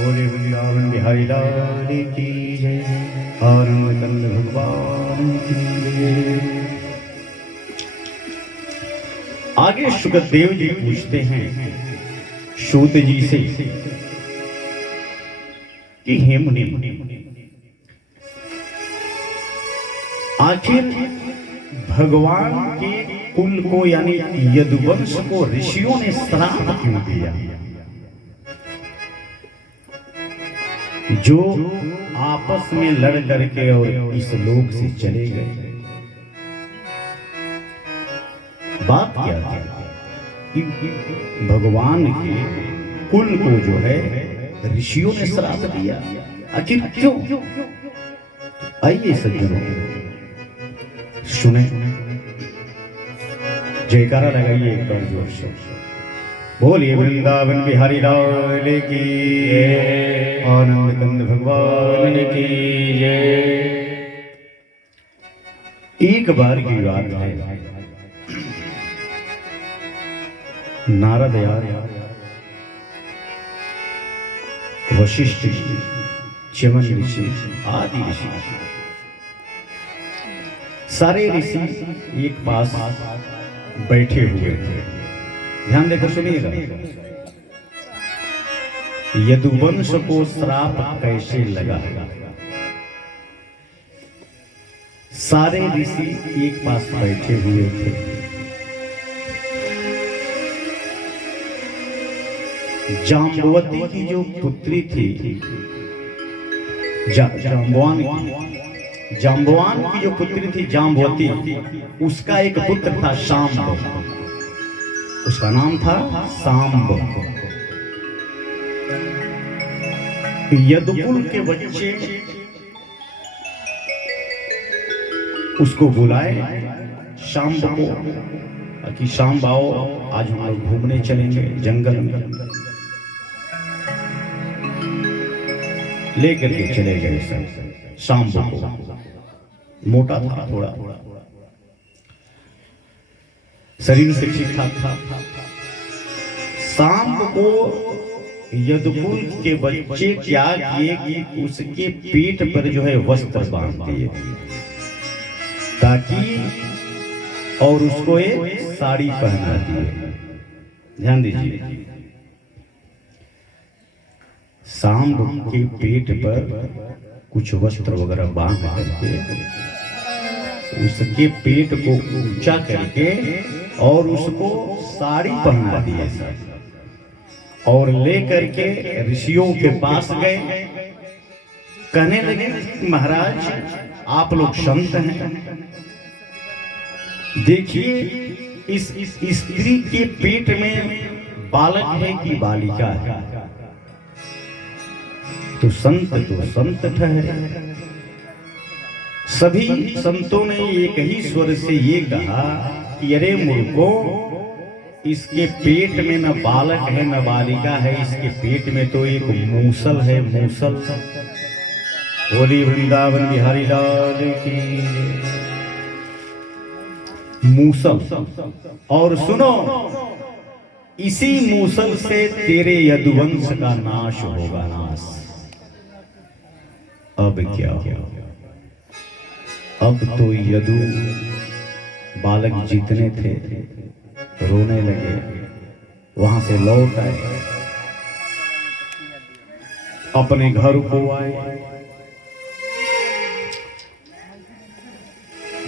बोले वृंदावन बिहारी लाल की जय आनंद कंद भगवान की जय। आगे सुखदेव जी पूछते हैं सूत जी से कि हे मुनि, आखिर भगवान के कुल को यानी यदुवंश को ऋषियों ने श्राप क्यों दिया, जो आपस में लड़ करके और इस लोक से चले गए। बात क्या है कि भगवान के कुल को जो है ऋषियों ने श्राप दिया, आखिर क्यों? आइए सज्जनों सुने, जयकारा लगाइए एक बार जोर से। बोलिए वृंदावन बिहारी लाल की आनंद कंद भगवान की जय। एक बार की बात है, नारद वशिष्ठ जी, च्यवन ऋषि आदि ऋषि, सारे ऋषि एक पास बैठे हुए थे। ध्यान देकर सुनिएगा, यदुवंश को श्राप कैसे लगा। सारे ऋषि एक पास बैठे हुए थे। जाम्बवती की जो पुत्री थी, जाम्बवान की जो पुत्री थी जाम्बवती, उसका एक पुत्र था शाम्ब, उसका नाम था शाम्ब। यदुकुल के बच्चे उसको बुलाए शाम्ब को कि शाम्ब आओ, आज हम लोग घूमने चलेंगे जंगल में। लेकर के चले गए शाम्ब को, मोटा था थोड़ा, शरीर से ठीक ठाक था। शाम्ब को यदुकुल के बच्चे क्या किए कि उसके पेट पर जो है वस्त्र बांध दिए ताकि, और उसको एक साड़ी पहना दिए। ध्यान दीजिए, शाम्ब के पेट पर कुछ वस्त्र वगैरह बांध करके उसके पेट को ऊंचा करके और उसको साड़ी पहना दिए और ले करके ऋषियों के पास गए। कहने लगे महाराज आप लोग संत हैं, देखिए इस स्त्री के पेट में बालक है कि बालिका है, तो संत ठहरे। सभी संतों ने एक ही स्वर से ये कहा कि अरे मूर्खो, इसके पेट में न बालक है न बालिका है, इसके पेट में तो एक मूसल है, मूसल। बोली वृंदावन बिहारी लाल की। मूसल, और सुनो, इसी मूसल से तेरे यदुवंश का नाश होगा, नाश। अब क्या हो? अब तो यदु बालक जितने थे रोने लगे, वहां से लौट आए, अपने घर को आए।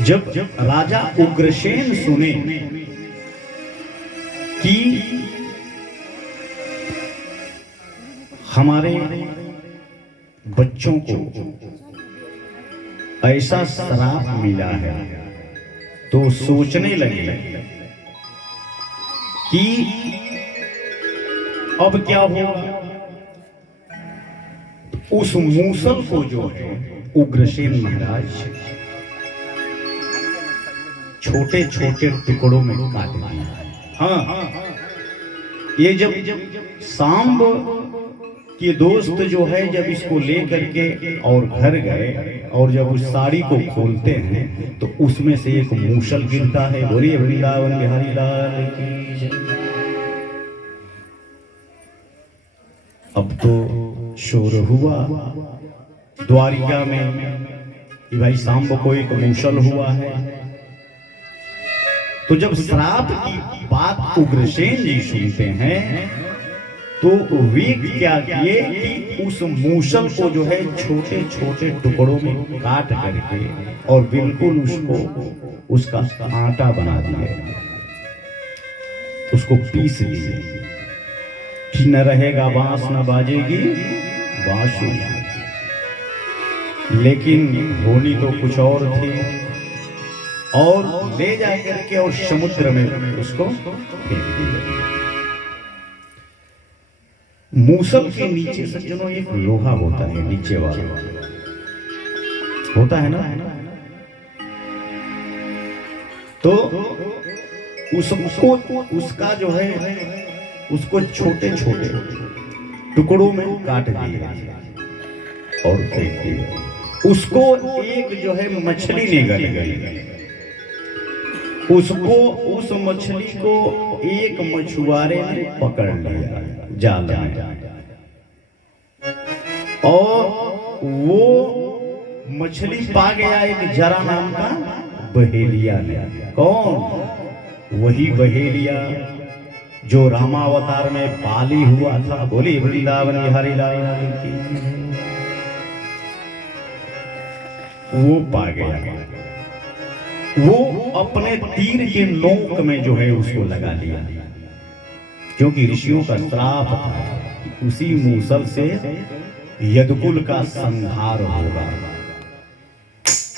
जब राजा उग्रसेन सुने कि हमारे बच्चों को ऐसा श्राप मिला है, तो सोचने लगे कि अब क्या होगा। उस मूसल को जो है उग्रसेन महाराज छोटे छोटे टुकड़ों में काट दिया। हाँ, ये जब सांब के दोस्त जो है जब इसको लेकर के और घर गए, और जब उस साड़ी को खोलते हैं तो उसमें से एक मूसल गिरता है। बोलिए वृंदावन बिहारी लाल की जय। अब तो शोर हुआ द्वारिका में कि भाई सांब को एक मूसल हुआ है। तो जब श्राप की बात उग्रसेन जी सुनते हैं तो वे क्या किए कि उस मूसल को जो है छोटे छोटे टुकड़ों में काट करके और बिल्कुल उसको उसका आटा बना दिए, उसको पीस लिए कि न रहेगा बांस न बाजेगी बांसुरी। लेकिन होनी तो कुछ और थी, और ले जाकर के और समुद्र में उसको फेंक दिया। मूसल के नीचे सज्जनों एक लोहा होता है, नीचे वाला होता है ना, तो उसको उसका जो है उसको छोटे छोटे टुकड़ों में काट दिया और फेंक दिया। उसको एक जो है मछली निगल गई, उसको उस मछली को एक मछुआरे ने पकड़ लिया जाल में, और वो मछली पा गया एक जरा नाम का बहेलिया ने। कौन? वही बहेलिया जो रामावतार में पाली हुआ था। बोली वृंदावन बिहारी लाल की। वो पा गया, वो अपने तीर के नोक में जो है उसको लगा लिया, क्योंकि ऋषियों का श्राप था कि उसी मूसल से यदुकुल का संहार होगा।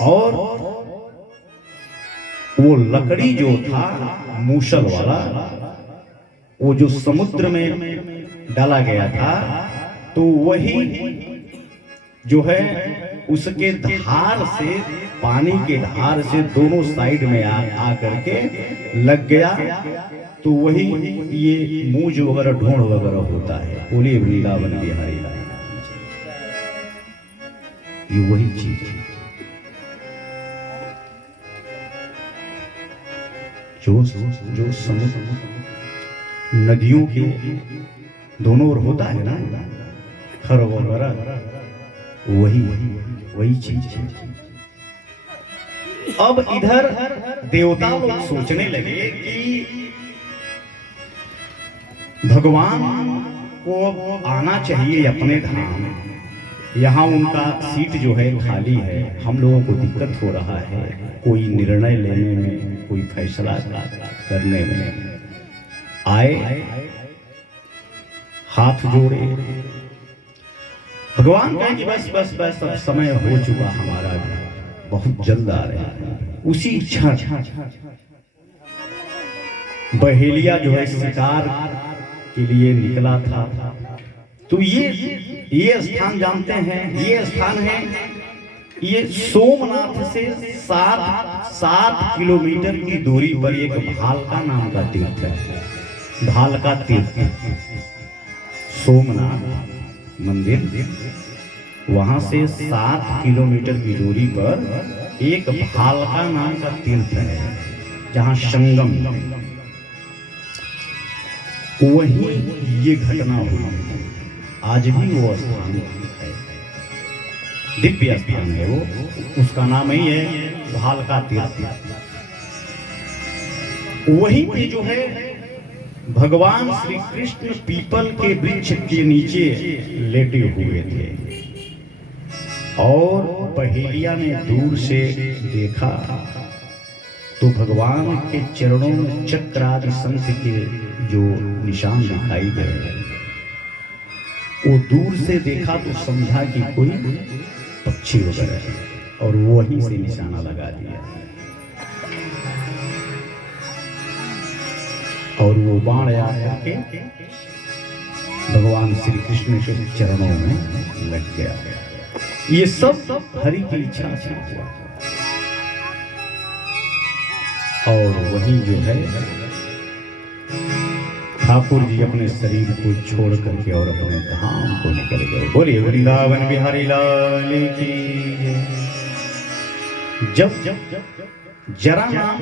और वो लकड़ी जो था मूसल वाला, वो जो समुद्र में डाला गया था, तो वही जो है उसके धार से, पानी के धार से दोनों साइड में आ करके लग गया, तो वही ये मूंज वगैरह ढूंढ वगैरह होता है। बोलिए वृंदावन बिहारी लाल, ये वही चीज है जो समुद्र नदियों के दोनों ओर होता है ना, खर वगैरह, वही चीज है। अब इधर देवता लोग सोचने लगे कि भगवान को आना चाहिए अपने धाम, यहाँ उनका सीट जो है खाली है, हम लोगों को दिक्कत हो रहा है कोई निर्णय लेने में, कोई फैसला करने में। आए, हाथ जोड़े, भगवान कहे कि बस बस बस अब समय हो चुका हमारा, बहुत जल्द आ रहे हैं। उसी क्षण बहेलिया जो है शिकार के लिए निकला था। तो ये स्थान जानते हैं, ये स्थान है, ये सोमनाथ से 7 किलोमीटर की दूरी पर एक भालका नाम का तीर्थ है। भालका तीर्थ, सोमनाथ मंदिर, वहां से 7 किलोमीटर की दूरी पर एक भालका नाम का तीर्थ है, जहां संगम, वहीं ये घटना हुई। आज भी वो स्थान है, दिव्य स्थान है वो, उसका नाम ही है भालका तीर्थ। वहीं पे जो है भगवान श्री कृष्ण पीपल के वृक्ष के नीचे लेटे हुए थे और बहेलिया ने दूर से देखा तो भगवान के चरणों में चक्र आदि शंख के जो निशान दिखाई गए, वो दूर से देखा तो समझा कि कोई पक्षी वगैरह है और वहीं से निशाना लगा दिया और वो बाण आकर के भगवान श्री कृष्ण के चरणों में लग गया। ये सब हरि की इच्छा से हुआ और वहीं जो है ठाकुर जी अपने शरीर को छोड़ करके और अपने धाम को निकल गए। बोलिए वृंदावन बिहारी लाल की। जब जरा नाम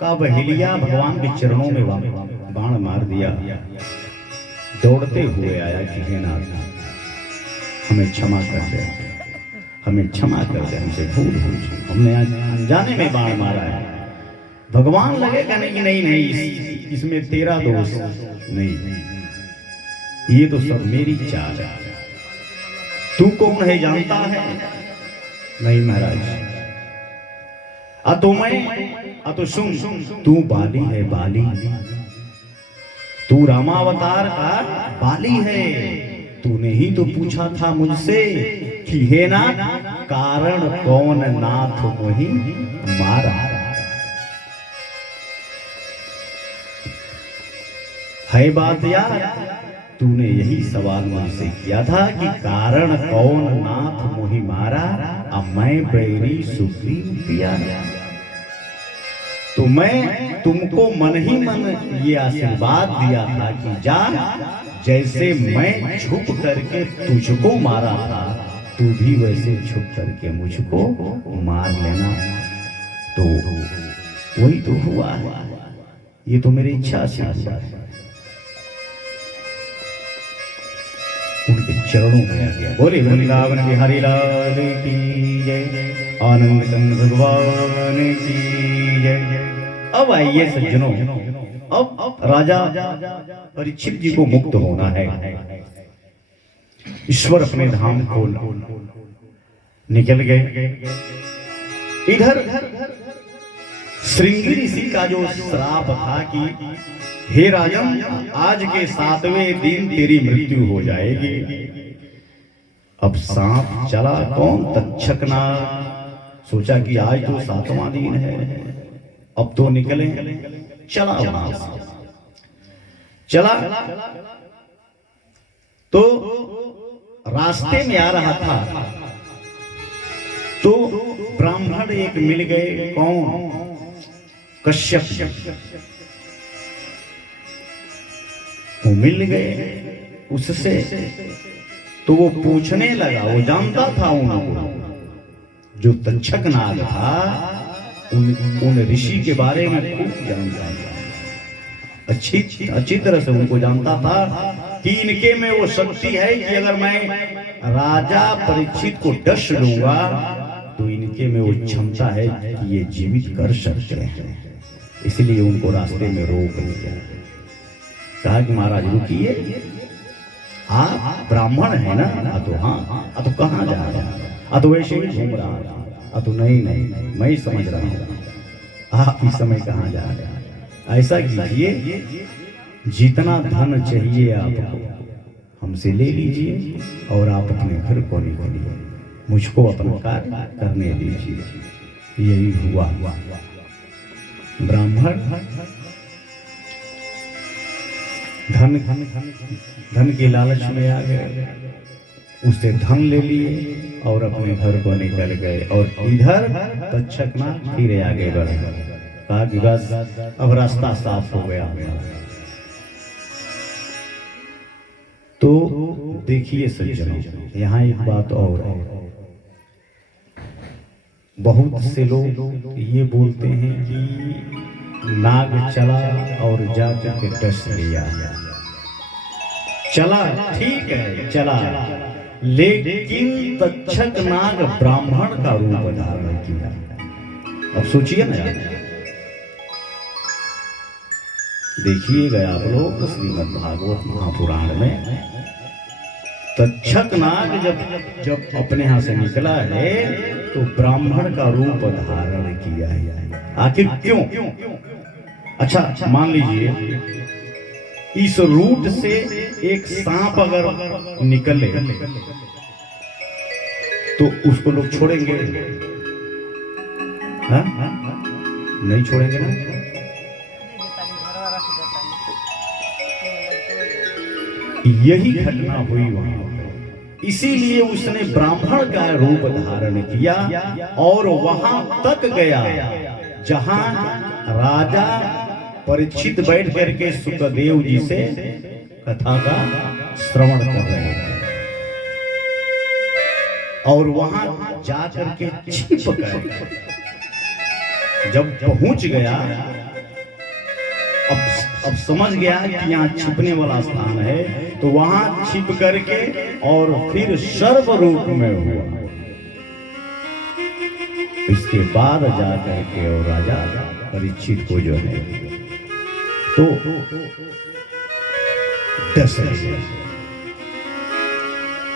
का बहेलिया भगवान के चरणों में बाण मार दिया, दौड़ते हुए आया कि हे नाथ, हमें क्षमा कर दे, हमें क्षमा कर दे, हमसे भूल हुई, हमने अनजाने में बाण मारा है। भगवान लगे कहने की नहीं, इसमें तेरा दोष नहीं, ये तो सब मेरी चाल है। तू कौन है जानता है? नहीं महाराज, तो सुन, तू बाली है, बाली, तू रामावतार का बाली है। तूने ही तो पूछा था मुझसे कि हे नाथ, कारण कौन नाथ मोहि मारा। है बात यार, तूने यही सवाल मुझसे किया था कि कारण कौन नाथ मोहि मारा, अब मैं बैरी सुग्रीव पिया। तो मैं तुमको मन ही मन ये आशीर्वाद दिया था कि जा, जैसे मैं छुप करके तुझको मारा था, तू भी वैसे छुप करके मुझको मार लेना। तो वही तो हुआ है, ये तो मेरी इच्छा से हुआ है। उनके चरणों में आ गया। बोले वृंदावन बिहारी लाल की जय, आनंद कंद भगवान की जय। अब आइए सज्जनों, अब राजा परीक्षित जी को मुक्त होना है। ईश्वर अपने धाम को निकल गए। इधर श्रृंगी ऋषि का जो श्राप था कि हे राजन, आज के 7वें दिन तेरी मृत्यु हो जाएगी। अब सांप चला कौन? तक्षकना सोचा कि आज तो 7वां दिन है, अब तो निकले। चला वहां से, चला तो रास्ते में आ रहा था तो ब्राह्मण एक मिल गए। कौन? कश्यप। वो मिल गए उससे, तो वो पूछने लगा, वो जानता था उनको, जो तक्षक नाग था उन ऋषि के बारे में खूब जानता था, अच्छी तरह से उनको जानता था कि इनके में वो शक्ति है कि अगर मैं राजा परीक्षित को डस लूंगा तो इनके में वो क्षमता है कि ये जीवित कर सकते हैं। इसलिए उनको रास्ते में रोक लिया, कहा कि महाराज रुकिए, आप ब्राह्मण है ना? तो हाँ। तो कहाँ जा रहे हैं? तो वैसे ही घूम रहा था। तो नहीं, मैं ही समझ रहा हूँ, आप इस समय कहाँ जा रहे हैं? ऐसा कीजिए, जितना धन चाहिए आपको हमसे ले लीजिए और आप अपने घर को निकलिए, मुझको अपना कार्य करने दीजिए। यही हुआ। ब्राह्मण धन धन के लालच में आ गए, उससे धन ले लिए और अपने घर को निकल गए। और इधर तक्षक ना फिर आगे बढ़े, कहा कि बस अब रास्ता साफ हो गया। तो देखिए सज्जनों, यहाँ एक बात और है। बहुत से लोग ये बोलते हैं कि नाग चला और जाकर के डस लिया। चला ठीक है, चला, लेकिन तक्षक नाग ब्राह्मण का रूप धारण किया। अब सोचिए ना, देखिएगा आप लोग श्रीमद् भागवत महापुराण में तक्षक नाग जब अपने यहां से निकला है तो ब्राह्मण का रूप धारण किया है। आखिर क्यों? अच्छा मान लीजिए इस रूट से एक सांप अगर निकले तो उसको लोग छोड़ेंगे? हाँ? नहीं छोड़ेंगे ना। यही घटना हुई वहां, इसीलिए उसने ब्राह्मण का रूप धारण किया और वहां तक गया जहां राजा परीक्षित बैठ करके सुखदेव जी से कथा का श्रवण कर रहे थे। और वहां जाकर के छिप गए। जब पहुंच गया, अब समझ गया कि यहाँ छिपने वाला स्थान है, तो वहां छिप करके और फिर सर्व रूप में हुआ। इसके बाद जाकर के और राजा परीक्षित को जो है तो डस गया।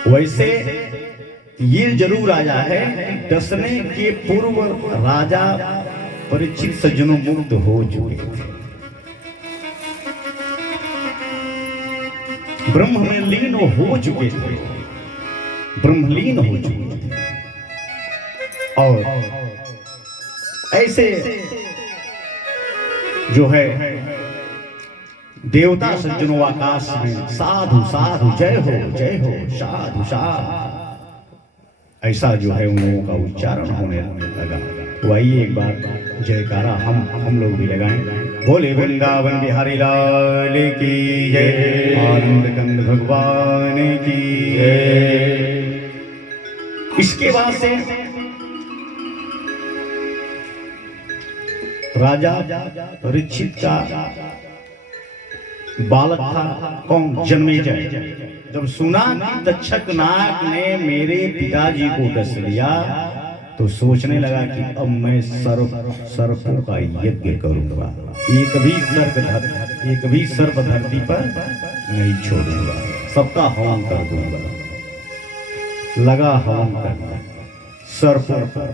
वैसे ये जरूर आया है कि डसने के पूर्व राजा परीक्षित सज्जनों मुक्त हो चुके थे, ब्रह्म में लीन हो चुके थे, ब्रह्मलीन हो चुके थे। और ऐसे जो है देवता सज्जनों आकाश में साधु साधु जय हो साधु साधु, ऐसा जो है उन लोगों का उच्चारण होने लगा। तो आइए एक बार जयकारा हम लोग भी लगाएं। बोले वृंदावन बिहारी लाल की जय, आनंद कंद भगवान की जय। इसके बाद से राजा परीक्षित का बालक था कौन? जन्मेजय। जब सुना कि तक्षक नाग ने मेरे पिताजी को डस लिया तो सोचने लगा कि अब मैं सर्पों का यज्ञ करूंगा, एक भी सर्प धरती पर नहीं छोड़ूंगा, सबका हवन कर दूंगा। लगा हवन करना सर्पों पर।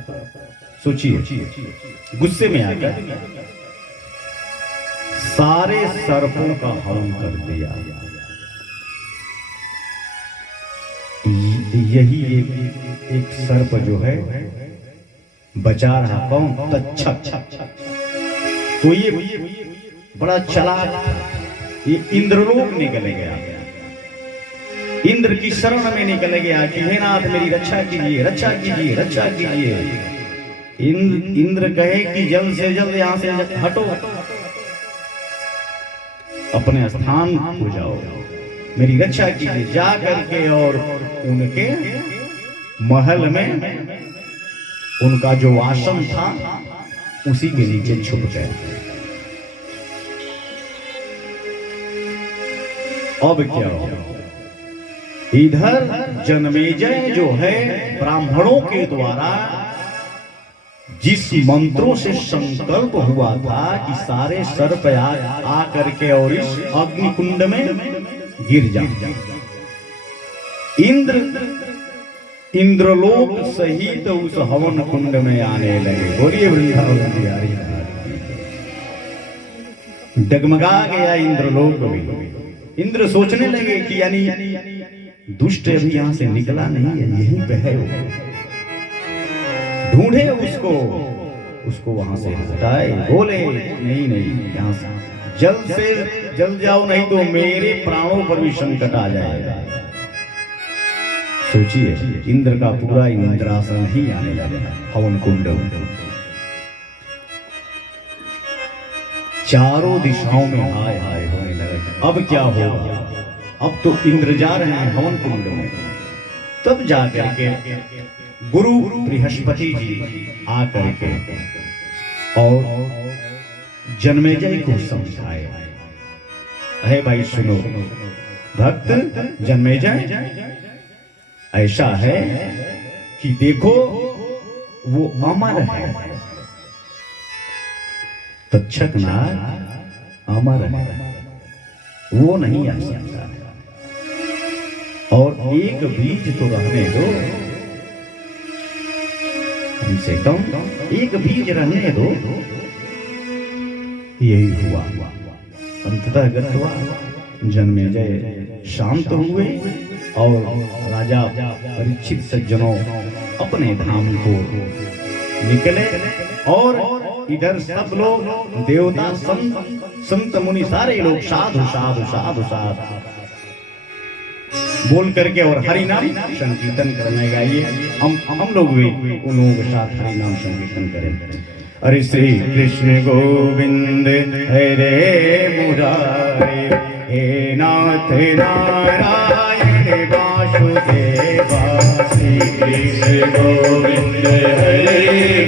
सोचिए, गुस्से में आकर सारे सर्पों का हवन कर दिया। यही एक सर्प जो है बचा रहा, कौन? तक्षक। तो ये बड़ा चालाक था, ये इंद्रलोक निकल गया, इंद्र की शरण में निकल गया कि हे नाथ मेरी रक्षा कीजिए, रक्षा कीजिए, रक्षा कीजिए। इंद्र कहे कि जल्द से जल्द यहां से हटो, अपने स्थान हो जाओ, मेरी रक्षा कीजिए। जा करके और उनके महल में उनका जो आसन था उसी के नीचे छुप गए। अब क्या हो? इधर जन्मेजय जो है ब्राह्मणों के द्वारा जिस मंत्रों से संकल्प हुआ था कि सारे सर्प आ करके और इस अग्निकुंड में गिर जाए, इंद्रलोक सहित उस हवन कुंड में आने लगे। बोलिए वृंदावन बिहारी। डगमगा गया इंद्रलोक भी। इंद्र सोचने लगे कि यानी दुष्ट अभी यहां से निकला नहीं है, यहीं पे है वो, ढूंढे उसको वहां से हटाए। बोले नहीं, यहां से जल्द से जल जाओ, नहीं तो मेरे प्राणों पर भी संकट आ जाएगा। सोचिए, इंद्र का पूरा इंद्रासन ही आने लगा हवन कुंड। चारों दिशाओं में हाय हाय होने लगा। अब क्या होगा? अब तो इंद्र जा रहे हैं हवन कुंड में। तब जाकर के गुरु बृहस्पति जी आकर के और जन्मेजय को समझाए, है भाई सुनो भक्त जन्मेजय, ऐसा है कि देखो वो अमर है, तक्षक नाग अमर है, वो नहीं आ सकता। और एक बीज तो रहने दो, कम से कम एक बीज रहने दो। यही हुआ। अंततः गत्वा जन्मेजय शांत हुए और राजा परीक्षित सज्जनों अपने धाम को निकले। और इधर सब लोग देवता संत मुनि सारे लोग साधु साधु साधु साधु बोल करके और हरि नाम संकीर्तन करने गाइए। हम लोग भी उन लोगों के साथ हरि नाम संकीर्तन करें। हरे श्री कृष्ण गोविंद हरे मुरारे, हे नाथ नारायण वासुदेवा। श्री कृष्ण गोविंद हरे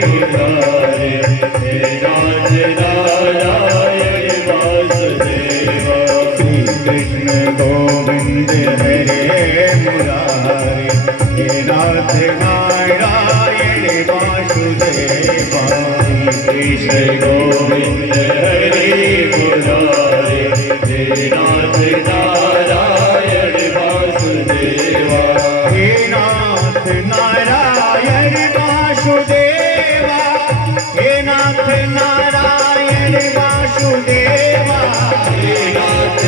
मुरारे, हे नाथ नारायण वासुदेवा। श्री कृष्ण गोविंद हरे मुरारे, हे नाथ नारायण वासुदेवा। कृष्ण गोविंद हरे मुरारे, हे नाथ नारायण वासुदेवा। हे नाथ नारायण वासुदेवा, हे नाथ नारायण वासुदेवा। हे नाथ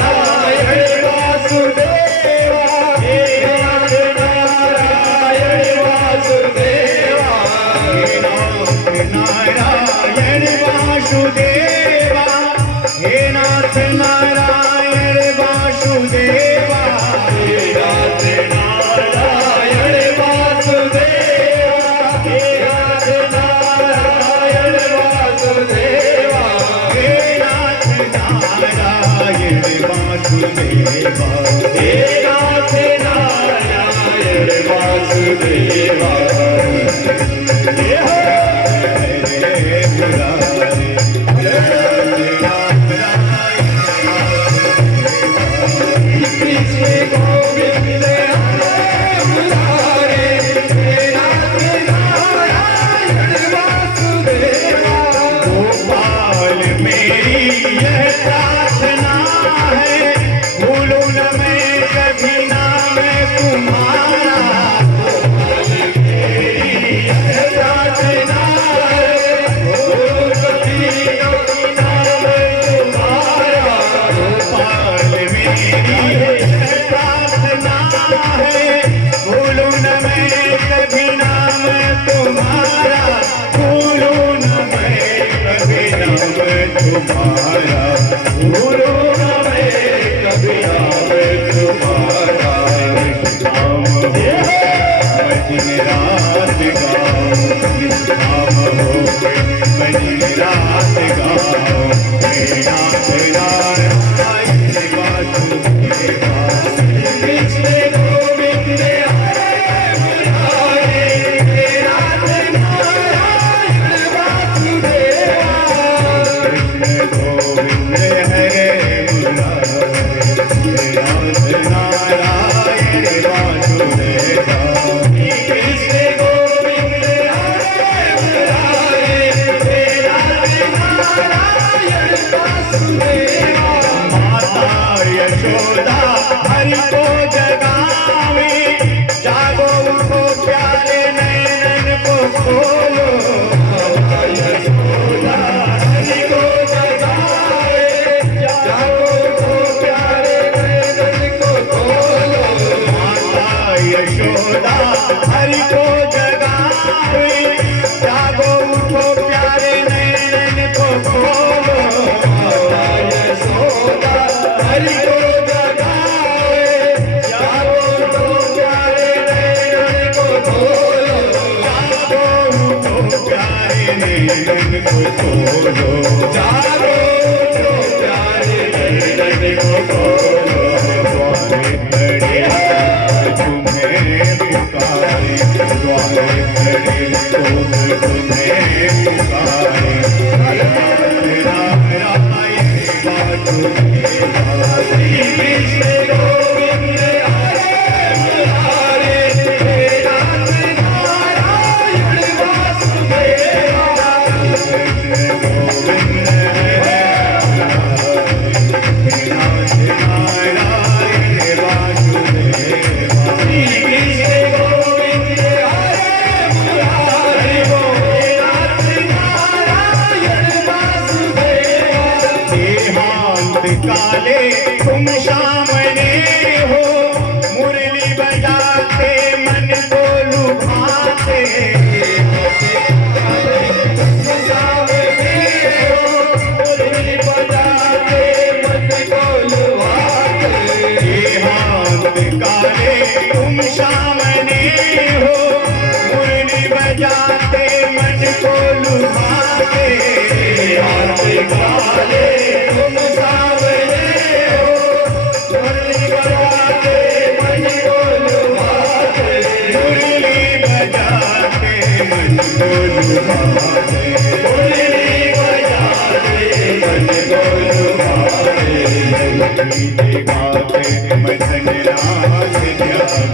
नारायण वासुदेवा, हे नाथ नारायण वासुदेवा। हे नाथ नारायण वासुदेवा, हे नाथ नारायण वासुदेवा। हे नाथ नारायण वासुदेवा, हे नाथ नारायण वासुदेवा। हे नाथ नारायण वासुदेवा, हे नाथ नारायण वासुदेवा। गोपाल मेरी यह प्रार्थना है, भूलो न हरि को जगाए, जागो उठो प्यारे नैनन को खोलो, जागो उठो प्यारे नैनन को खोलो, जागो उठो प्यारे नैनन को खोलो। द्वारे खड़े तुम्हें पुकारे, द्वारे खड़े तुम्हें पुकारे, राम राम श्री कृष्ण गोविंद हरे मुरारे, हे नाथ नारायण वासुदेवा, कृष्ण गोविंद हरे मुरारे, हे नाथ नारायण वासुदेवा, श्री कृष्ण गोविंद हरे मुरारे, हे नाथ नारायण वासुदेवा। देहांत काले तुम सामने हो, मुरली बजाते मन को लुभाते, तुम सामने हो, मुरली बजाते मन को लुभाते, देहांत काले तुम सामने हो, मुरली बजाते मन को लुभाते, देहांत काले तुम सामने हो, मुरली बजाते मन को लुभाते, मुरली बजाते मन को लुभाते, मुरली बजाते मन को लुभाते, यही गाते मदन नाथ त्यागो,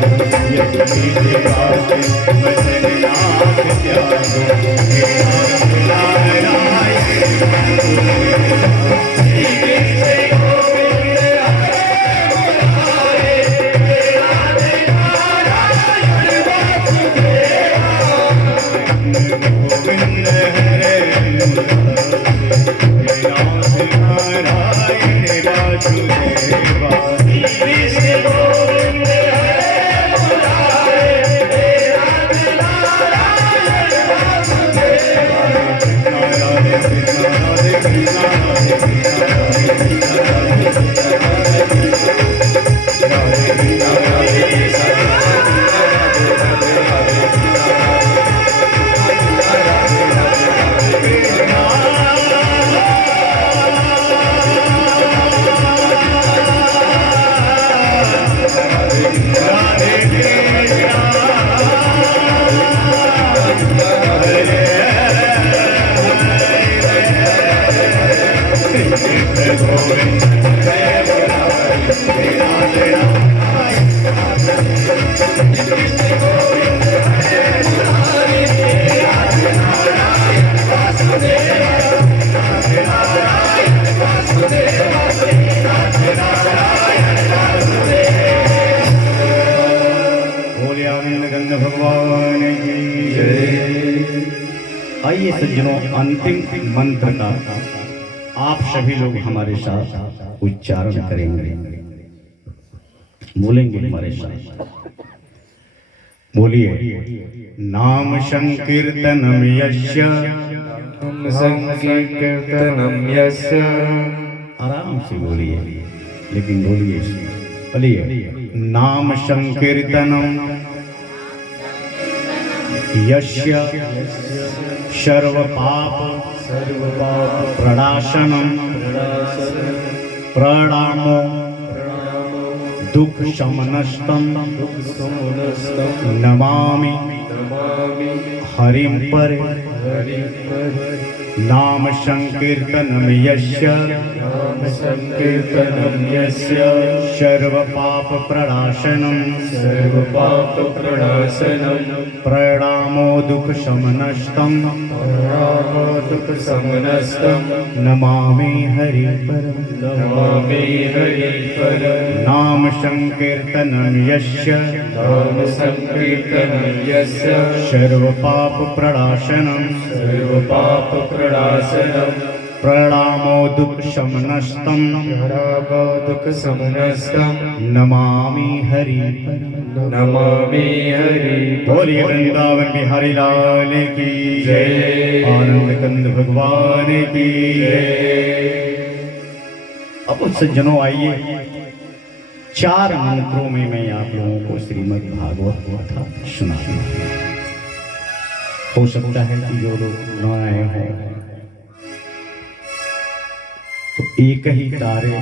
यही गाते मदन नाथ त्यागो, हे नाथ नारायण श्री कृष्ण गोविंद हरे मुरारे, हे नाथ नारायण वासुदेवा, गोविंद हरे मुरारे, हे नाथ नारायण वासुदेवा, श्री कृष्ण गोविंद हरे मुरारे, हे नाथ नारायण वासुदेवा, कृष्ण राधे कृष्ण राधे कृष्ण राधे कृष्ण राधे कृष्ण राधे कृष्ण राधे कृष्ण, राधे कृष्ण राधे कृष्ण राधे राधे बोले आनंद गंग भगवान की जय। आइए सज्जनों, अंतिम मंत्र का आप सभी लोग हमारे साथ उच्चारण करेंगे, बोलेंगे हमारे साथ। बोलिए, नाम संकीर्तनम यस्य, नाम संकीर्तनम यस्य, आराम से बोलिए, लेकिन बोलिए, बोलिए, नाम संकीर्तनम यस्य सर्व पाप प्रणाशनम प्रणामो दुख शमनस्तम नमामि हरिं पर। नाम संकीर्तनम यस्य सर्व पाप प्रणाशनम प्रणामो दुख शमनस्तम नमामि हरिं परम। नाम संकीर्तनम यस्य सर्व पाप प्रणाशनम प्रणामो दुख शमनस्तम नमामि हरिं परम। नमामि हरि। बोलिए वृंदावन बिहारी लाल की जय, आनंद कंद भगवान की जय। अब सज्जनों आइए, 4 मंत्रों में मैं आप लोगों को श्रीमद् भागवत कथा सुनाऊंगा। हो सकता है कि जो लोग न आए हों तो एक ही तारे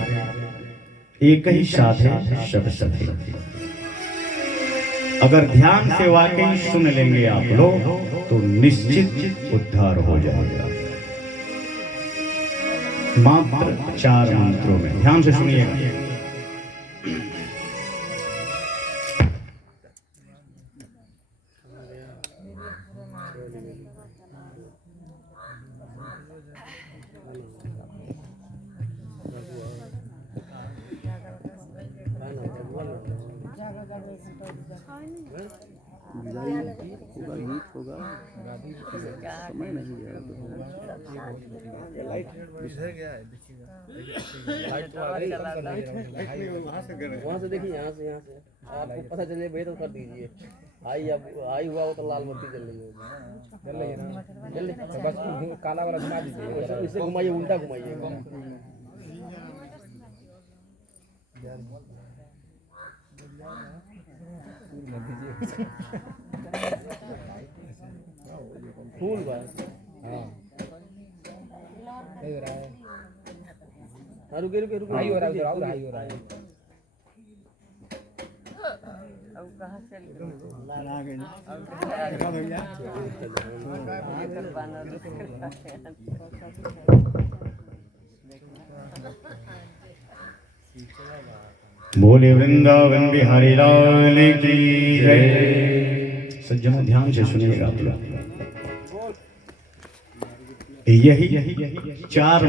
एक ही साधे सब सधे। अगर ध्यान से वाकई सुन लेंगे आप लोग तो निश्चित उद्धार हो जाएगा। मात्र 4 मंत्रों में ध्यान से सुनिएगा। वहाँ से देखिए, यहाँ से आपको पता चले भाई तो कर दीजिए। आई हुआ हो तो लाल बत्ती जल रही होगी, जल रही है बस काला वाला घुमा दीजिए, इसे घुमाइए, उल्टा घुमाइए। फूल भाई, हाँ रुके रुके रुके, हाई हो रहा है, उधर हाई हो रहा है। अब कहाँ चल बोले वृंदावन बिहारी लाल की जय। सज्जनों ध्यान से सुनिएगा आप लोग। यही 4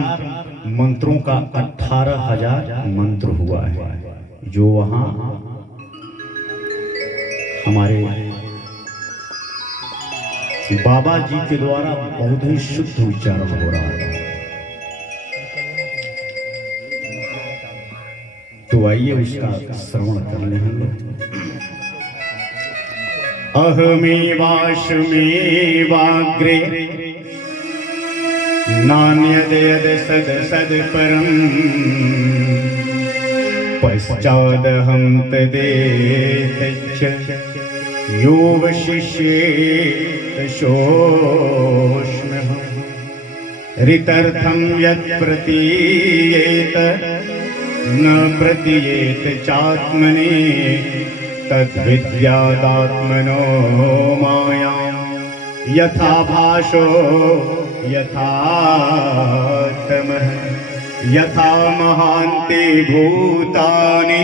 मंत्रों का 18,000 मंत्र हुआ है, जो वहां हमारे बाबा जी के द्वारा बहुत ही शुद्ध उच्चारण हो रहा था। तो आइए उसका श्रवण कर लें हम लोग। अहमेवाश्मेवाग्रे नान्यदेद सद सद परम पश्चादहं तदेतच्च यो वशिष्येत शोष्म्यहम् ऋतर्थं यत् प्रतीयेत न प्रतीयेत चात्मनि तद्विद्यादात्मनो मायां यथा भाषो यथा तमः यथा महान्ति भूतानि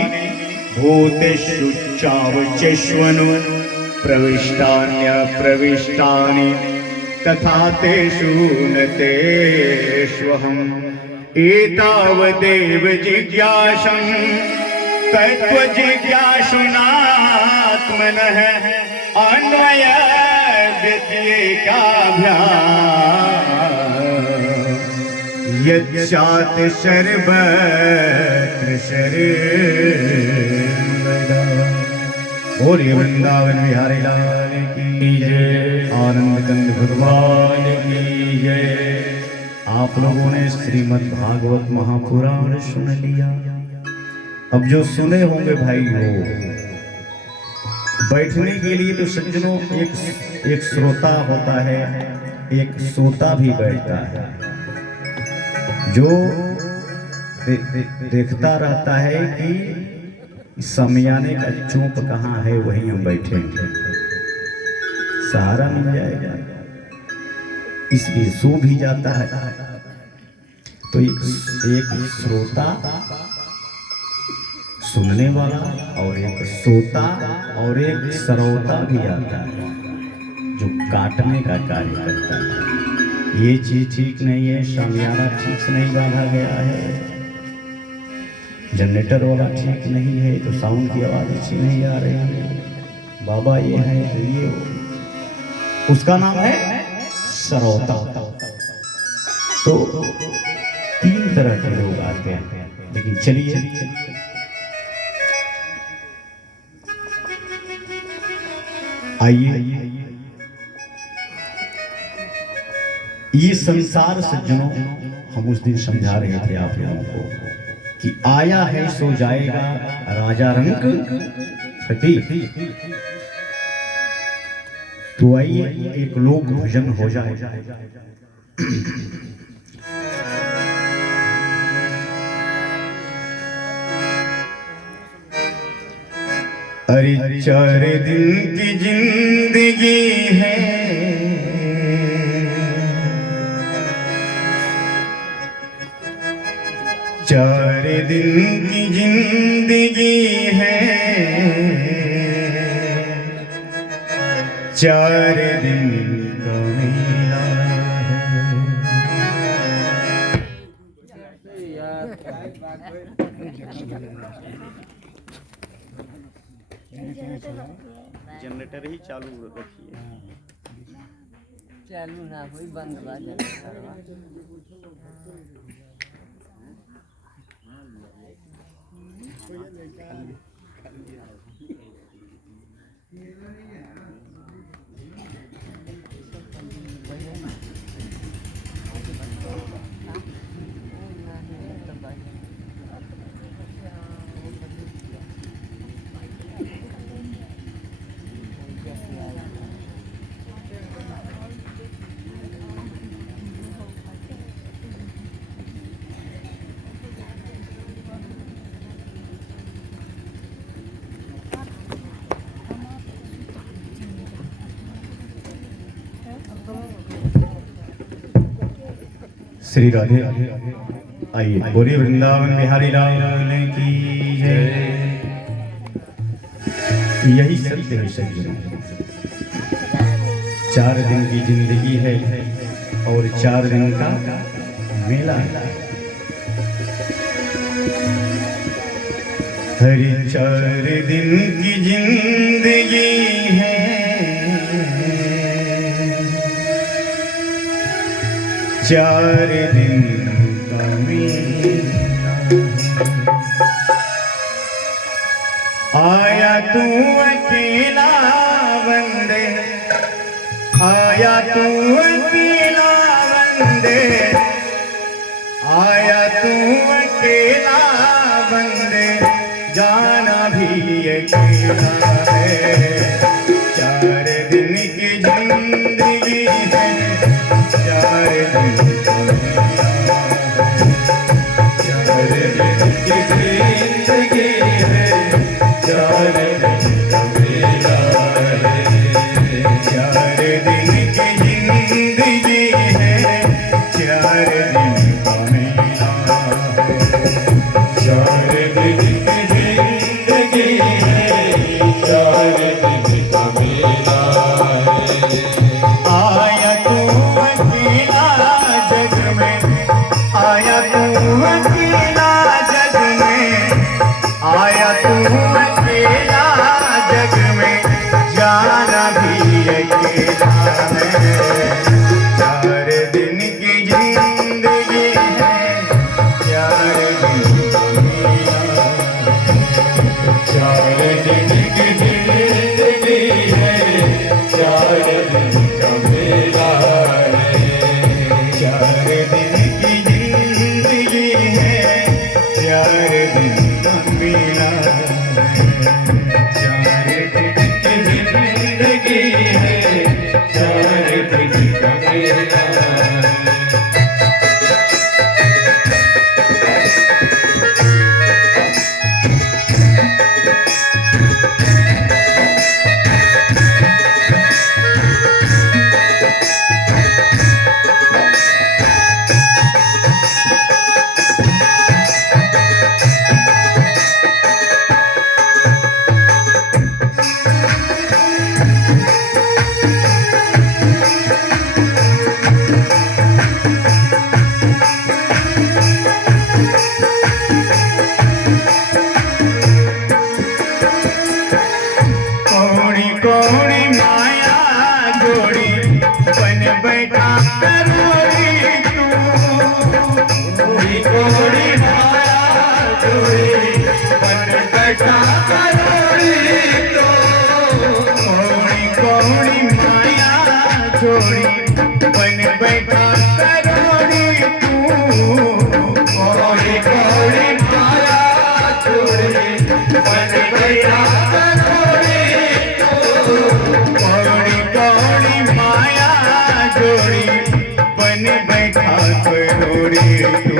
भूतेषु चावचेष्वनु प्रविष्टान्यप्रविष्टानि तथा तेषु न तेष्वहम् एतावदेव जिज्ञासं तत्त्वजिज्ञासुनात्मनः अन्वय व्यतिरेकाभ्याम् यत्स्यात् सर्वत्र सर्वदा। बोलिए वृंदावन बिहारी लाल की जय, आनंद कंद भगवान की जय। आप लोगों ने श्रीमद् भागवत महापुराण सुन लिया। अब जो सुने होंगे भाई वो बैठने के लिए तो सज्जनों एक श्रोता होता है, एक श्रोता भी बैठता है, जो देखता रहता है कि समयाने का चौक कहाँ है, वहीं हम बैठेंगे, सहारा मिल जाएगा, इसलिए सो भी जाता है। तो एक श्रोता सुनने वाला और एक सोता और एक सरौता भी आता है, जो काटने का कार्य करता है। ये चीज ठीक नहीं है, शामियाना ठीक से नहीं बांधा गया है, जनरेटर वाला ठीक नहीं है, तो साउंड की आवाज अच्छी नहीं आ रही है, बाबा ये है ये हो। उसका नाम है सरौता। तो 3 तरह के लोग आते हैं, लेकिन चलिए आइए, ये संसार सज्जनों, हम उस दिन समझा रहे थे आप लोगों को कि आया है सो जाएगा राजा रंग फटी। तो आइए एक लोक भजन हो जाए। अरे 4 दिन की जिंदगी है, 4 दिन की जिंदगी है, 4 दिन का मेला जनरेटर ही चालू रखिए। चालू ना कोई बंद बाजा श्री राधे। आइए बोलिए वृंदावन बिहारी लाल की जय। यही सत्य है सज्जन, 4 दिन की जिंदगी है और 4 दिन का मेला है। हर 4 दिन की जिंदगी है, 4 दिन का मेला। आया तू अकेला बंदे, आया तू अकेला बंदे, आया तू अकेला बंदे, जाना भी अकेला है। 4 दिन की जिंदगी है, 4 दिन का मेला है। 4 दिन की जिंदगी है, 4 दिन का मेला है। 4 दिन की जिंदगी है, 4 दिन का मेला है। 4 दिन की जिंदगी है, 4 दिन का मेला है। आया तू अकेला जग में, आया तू अकेला जग में, आया तू अकेला जग में, जाना भी अकेला है। 4 दिन की जिंदगी है, 4 दिन का मेला है। 4 दिन की जिंदगी है, 4 दिन का मेला है। 4 दिन की जिंदगी है, 4 दिन का मेला है। 4 दिन की जिंदगी है, 4 दिन का मेला है। कौड़ी कौड़ी माया जोड़ी बन बैठा करोड़ी तू। कौड़ी कौड़ी माया जोड़ी बन बैठा करोड़ी तू। कौड़ी कौड़ी माया जोड़ी बन बैठा करोड़ी तू। कौड़ी कौड़ी माया बन गया करोड़े कौड़ी कौड़ी माया जोड़ी बन बैठा करोड़े तू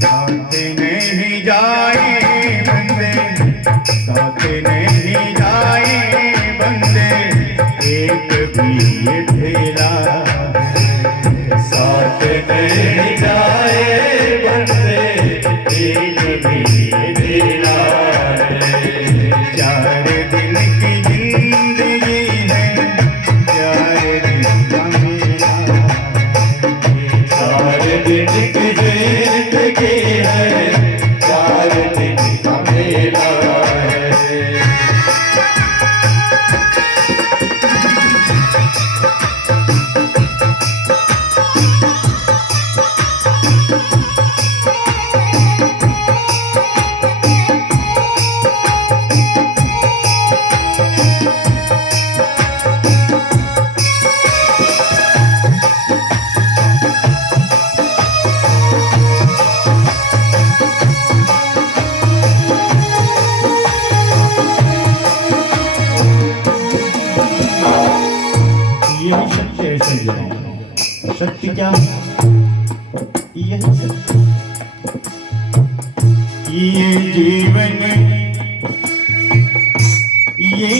साथ नहीं जाए बंदे साथ नहीं जाए बंदे एक भी ये ठेला साथ नहीं जाए बंदे एक भी दिला चार दिन की जिंदगी है चार दिन का मेला 4 दिन की जिंदगी है 4 दिन का मेला है यही सत्य है संजय सत्य क्या यही सत्य ये जीवन ये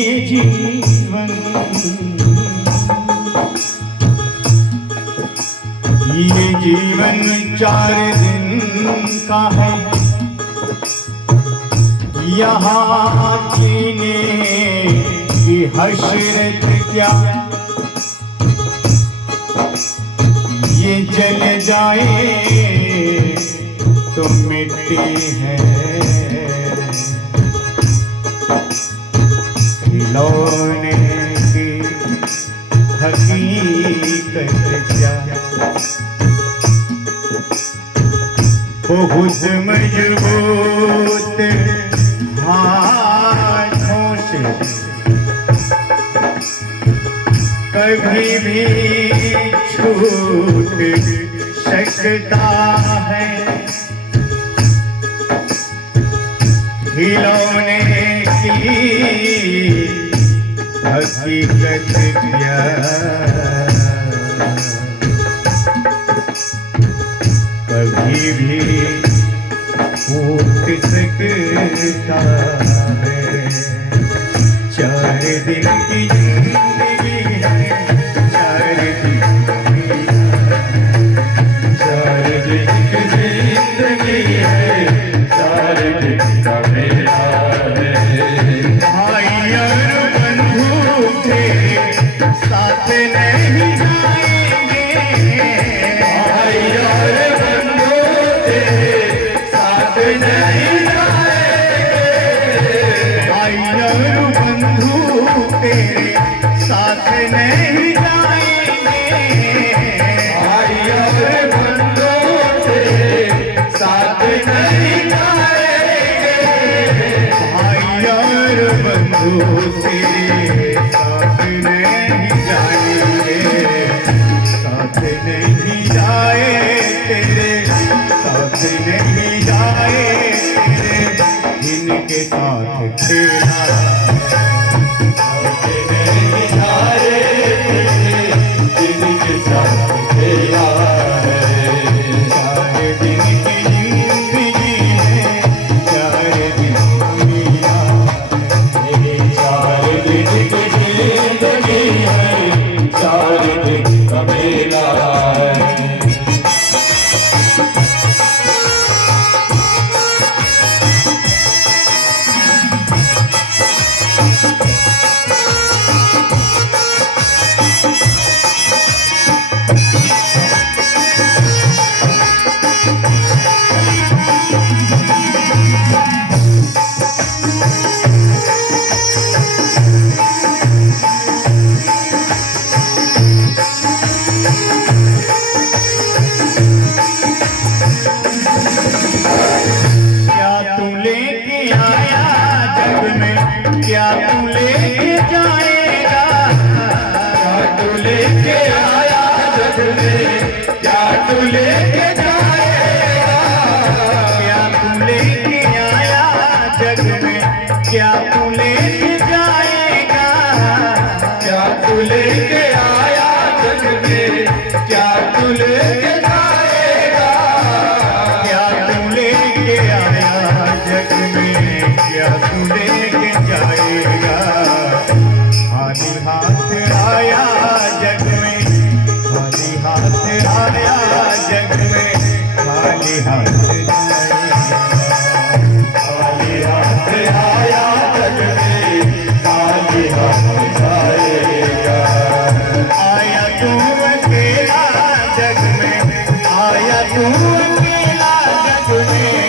जीवन 4 दिन का है यहाँ जीने की हसरत क्या ये जल जाए तो मिट्टी है खिलौने की हकीकत क्या बहुत मजबूत हाथों से कभी भी छूट सकता है खिलौने की हकीकत क्या कभी भी फूट सकता है 4 दिन की जिंदगी है 4 दिन 4 दिन की जिंदगी है 4 दिन का मेला है भाई और बंधु तेरे साथ नहीं जाएंगे भाई और बंधु तेरे साथ नहीं जाएंगे भाई और बंधु तेरे साथ नहीं जाएंगे भाई और बंधु तेरे साथ नहीं जाएंगे भाई और बंधु तेरे साथ नहीं जाएंगे साथ नहीं जाए तेरे साथ नहीं जाए तेरे जिनके साथ खेला नहीं जाए जिनके साथ खेला है 4 दिन की जिंदगी है 4 दिन का मेला 4 दिन की जिंदगी है 4 दिन का मेला है क्या तू लेके आया जग में क्या तू लेके जाएगा तू लेके आया जग में क्या तू लेके जाएगा क्या तू लेके आया जग में क्या तू लेके जाएगा, क्या तू लेके आया जग में, क्या तू लेके जाएगा, क्या तू लेके आया जग में, क्या तू लेके जाएगा। खाली हाथ आया जग में, खाली हाथ आया जग में, खाली हाथ खाली हाथ आया जग में, खाली हाथ जाएगा। आया तू अकेला जग में, आया तू अकेला जग में,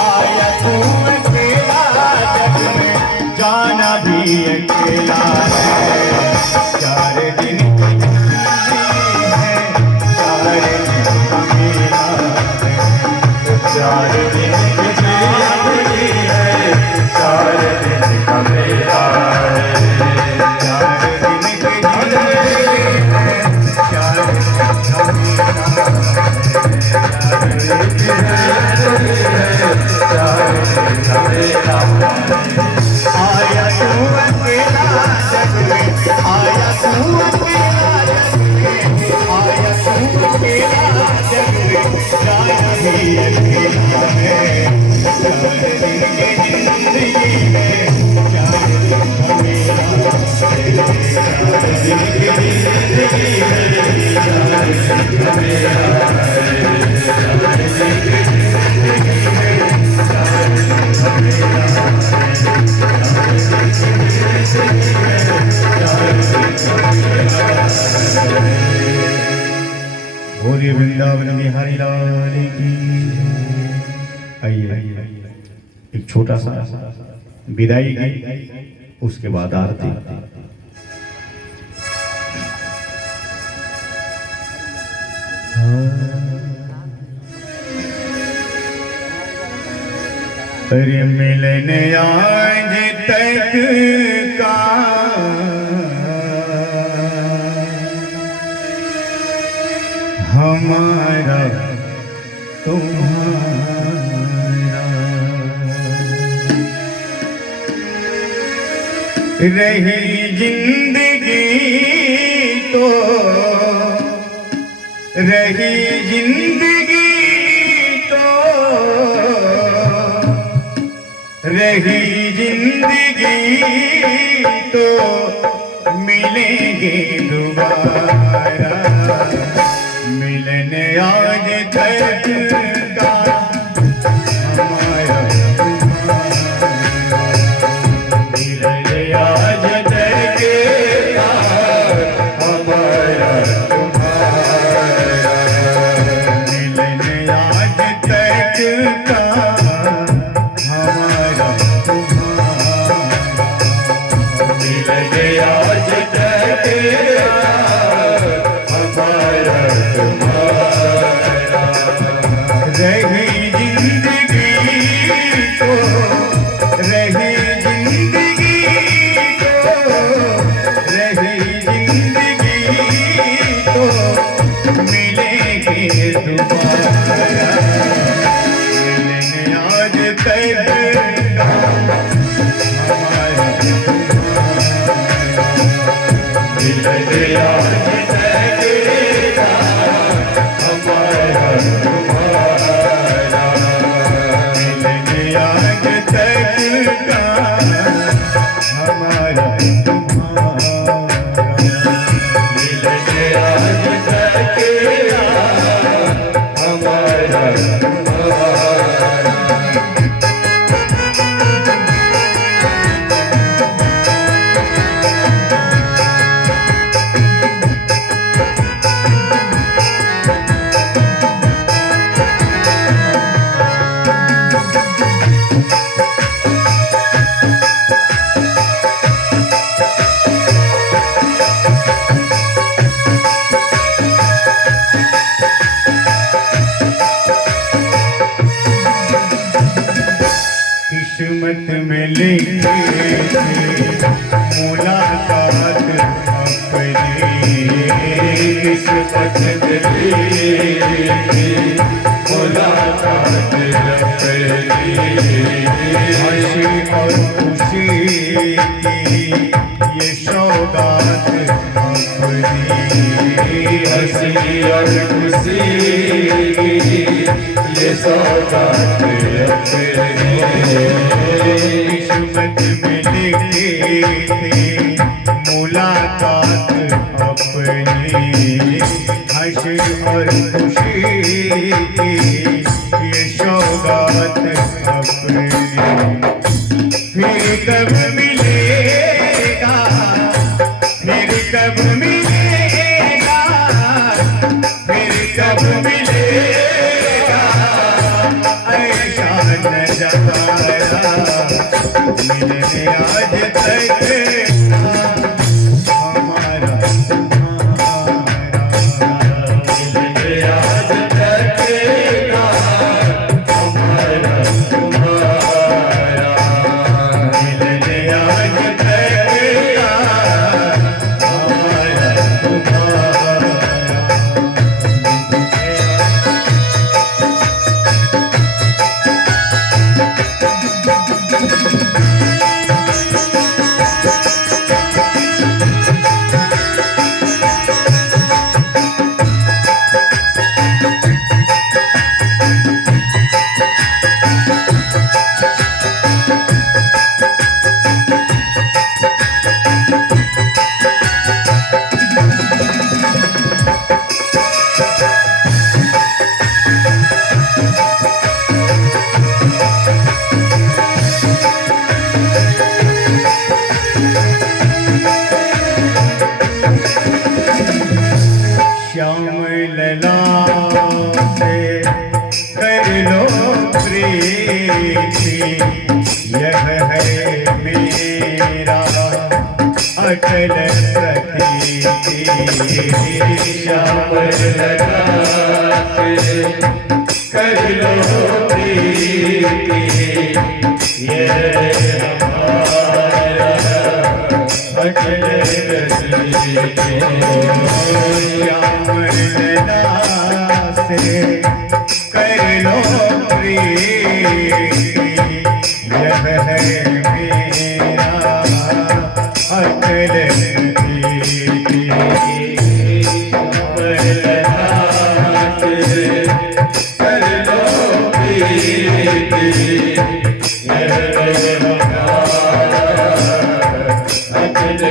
आया तू अकेला जग में, जाना भी अकेला है। 4 दिन की जिंदगी है, 4 दिन का मेला है। 4 दिन की जिंदगी है, 4 दिन का मेला है। 4 दिन की जिंदगी है, 4 दिन का मेला है। आया तू अकेला जग में, आया तू अकेला जग में, आया तू अकेला जग में, जाना भी अकेला है। 4 दिन की जिंदगी है, 4 दिन का मेला है। 4 दिन की जिंदगी है, 4 दिन का मेला है। 4 दिन की जिंदगी है, 4 दिन का मेला बोलिए वृंदावन बिहारी लाल की। आइए एक छोटा सा विदाई गीत, उसके बाद आरती। अरे मिलन आज तक का हमारा तुम्हारा, रही जिंदगी तो रही जिंदगी तो रही जिंदगी तो मिलेंगे दोबारा। मिलन आज तक का हमारा मिलन आज तक का हमारा तुम्हारा। मिलन आज तक का हमारा तुम्हारा। मिलन आज तक का हमारा तुम्हारा। रही जिंदगी तो रही जिंदगी तो रही जिंदगी तो मिलेंगे दोबारा। मिलन आज तक का हमारा मिलन आज तक का हमारा तुम्हारा। मिलन आज तक का हमारा तुम्हारा। मिलन आज तक का हमारा तुम्हारा। किस्मत में लिखे मुलाकात अपनी। किस्मत में लिखी मुलाकात अपनी। हंसी और खुशी और खुशी की ये सौगात अपनी। किस्मत में लिखी थी मुलाकात अपनी, हश्र और खुशी की ये सौगात अपनी। फिर कब मिलेगा, फिर कब मिलेगा, फिर कब मिलेगा ऐसा न जताया, मिलने आज तक हमारा मिलने आज तक हमारा तुम्हारा। मिलने आज तक हमारा तुम्हारा। श्याम लला से कर लो प्रीति, यह है मेरा अटल प्रतीति। श्याम लला से कर लो प्रीति, ये हमारा अटल प्रतीति। श्याम लला से कर लो प्रीति, यह है मेरा अटल प्रीति। कर लो प्रीति, ये हमारा अटल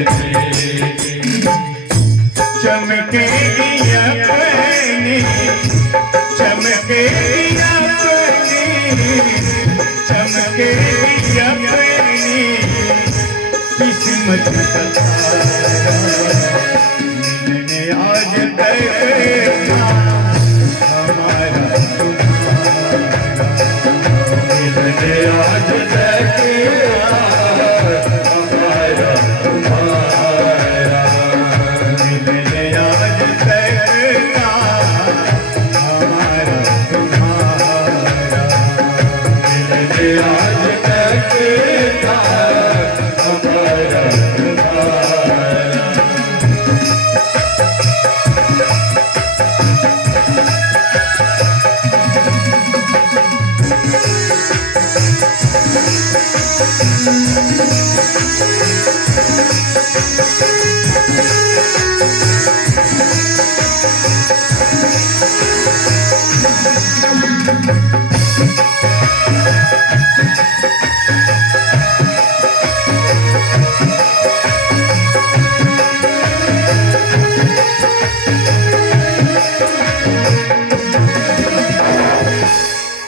प्रीति। चमकेगी अपनी, चमकेगी अपनी, चमकेगी अपनी किस्मत का तारा। मिलने आज तक हमारा तुम्हारा। मिलने आज तक हमारा तुम्हारा। मिलने आज तक हमारा तुम्हारा। मिलने आज तक हमारा तुम्हारा।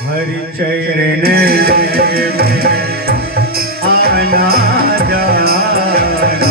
हरि चरण में आना जाना,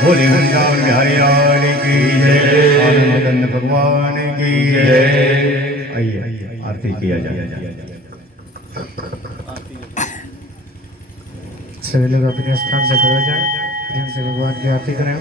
बोले वृंदावन बिहारी लाल की जय, आनंद कंद भगवान की जय। आइए आरती किया जाए। सभी लोग अपने स्थान से खड़े हो जाएं, प्रेम से भगवान की आरती करें।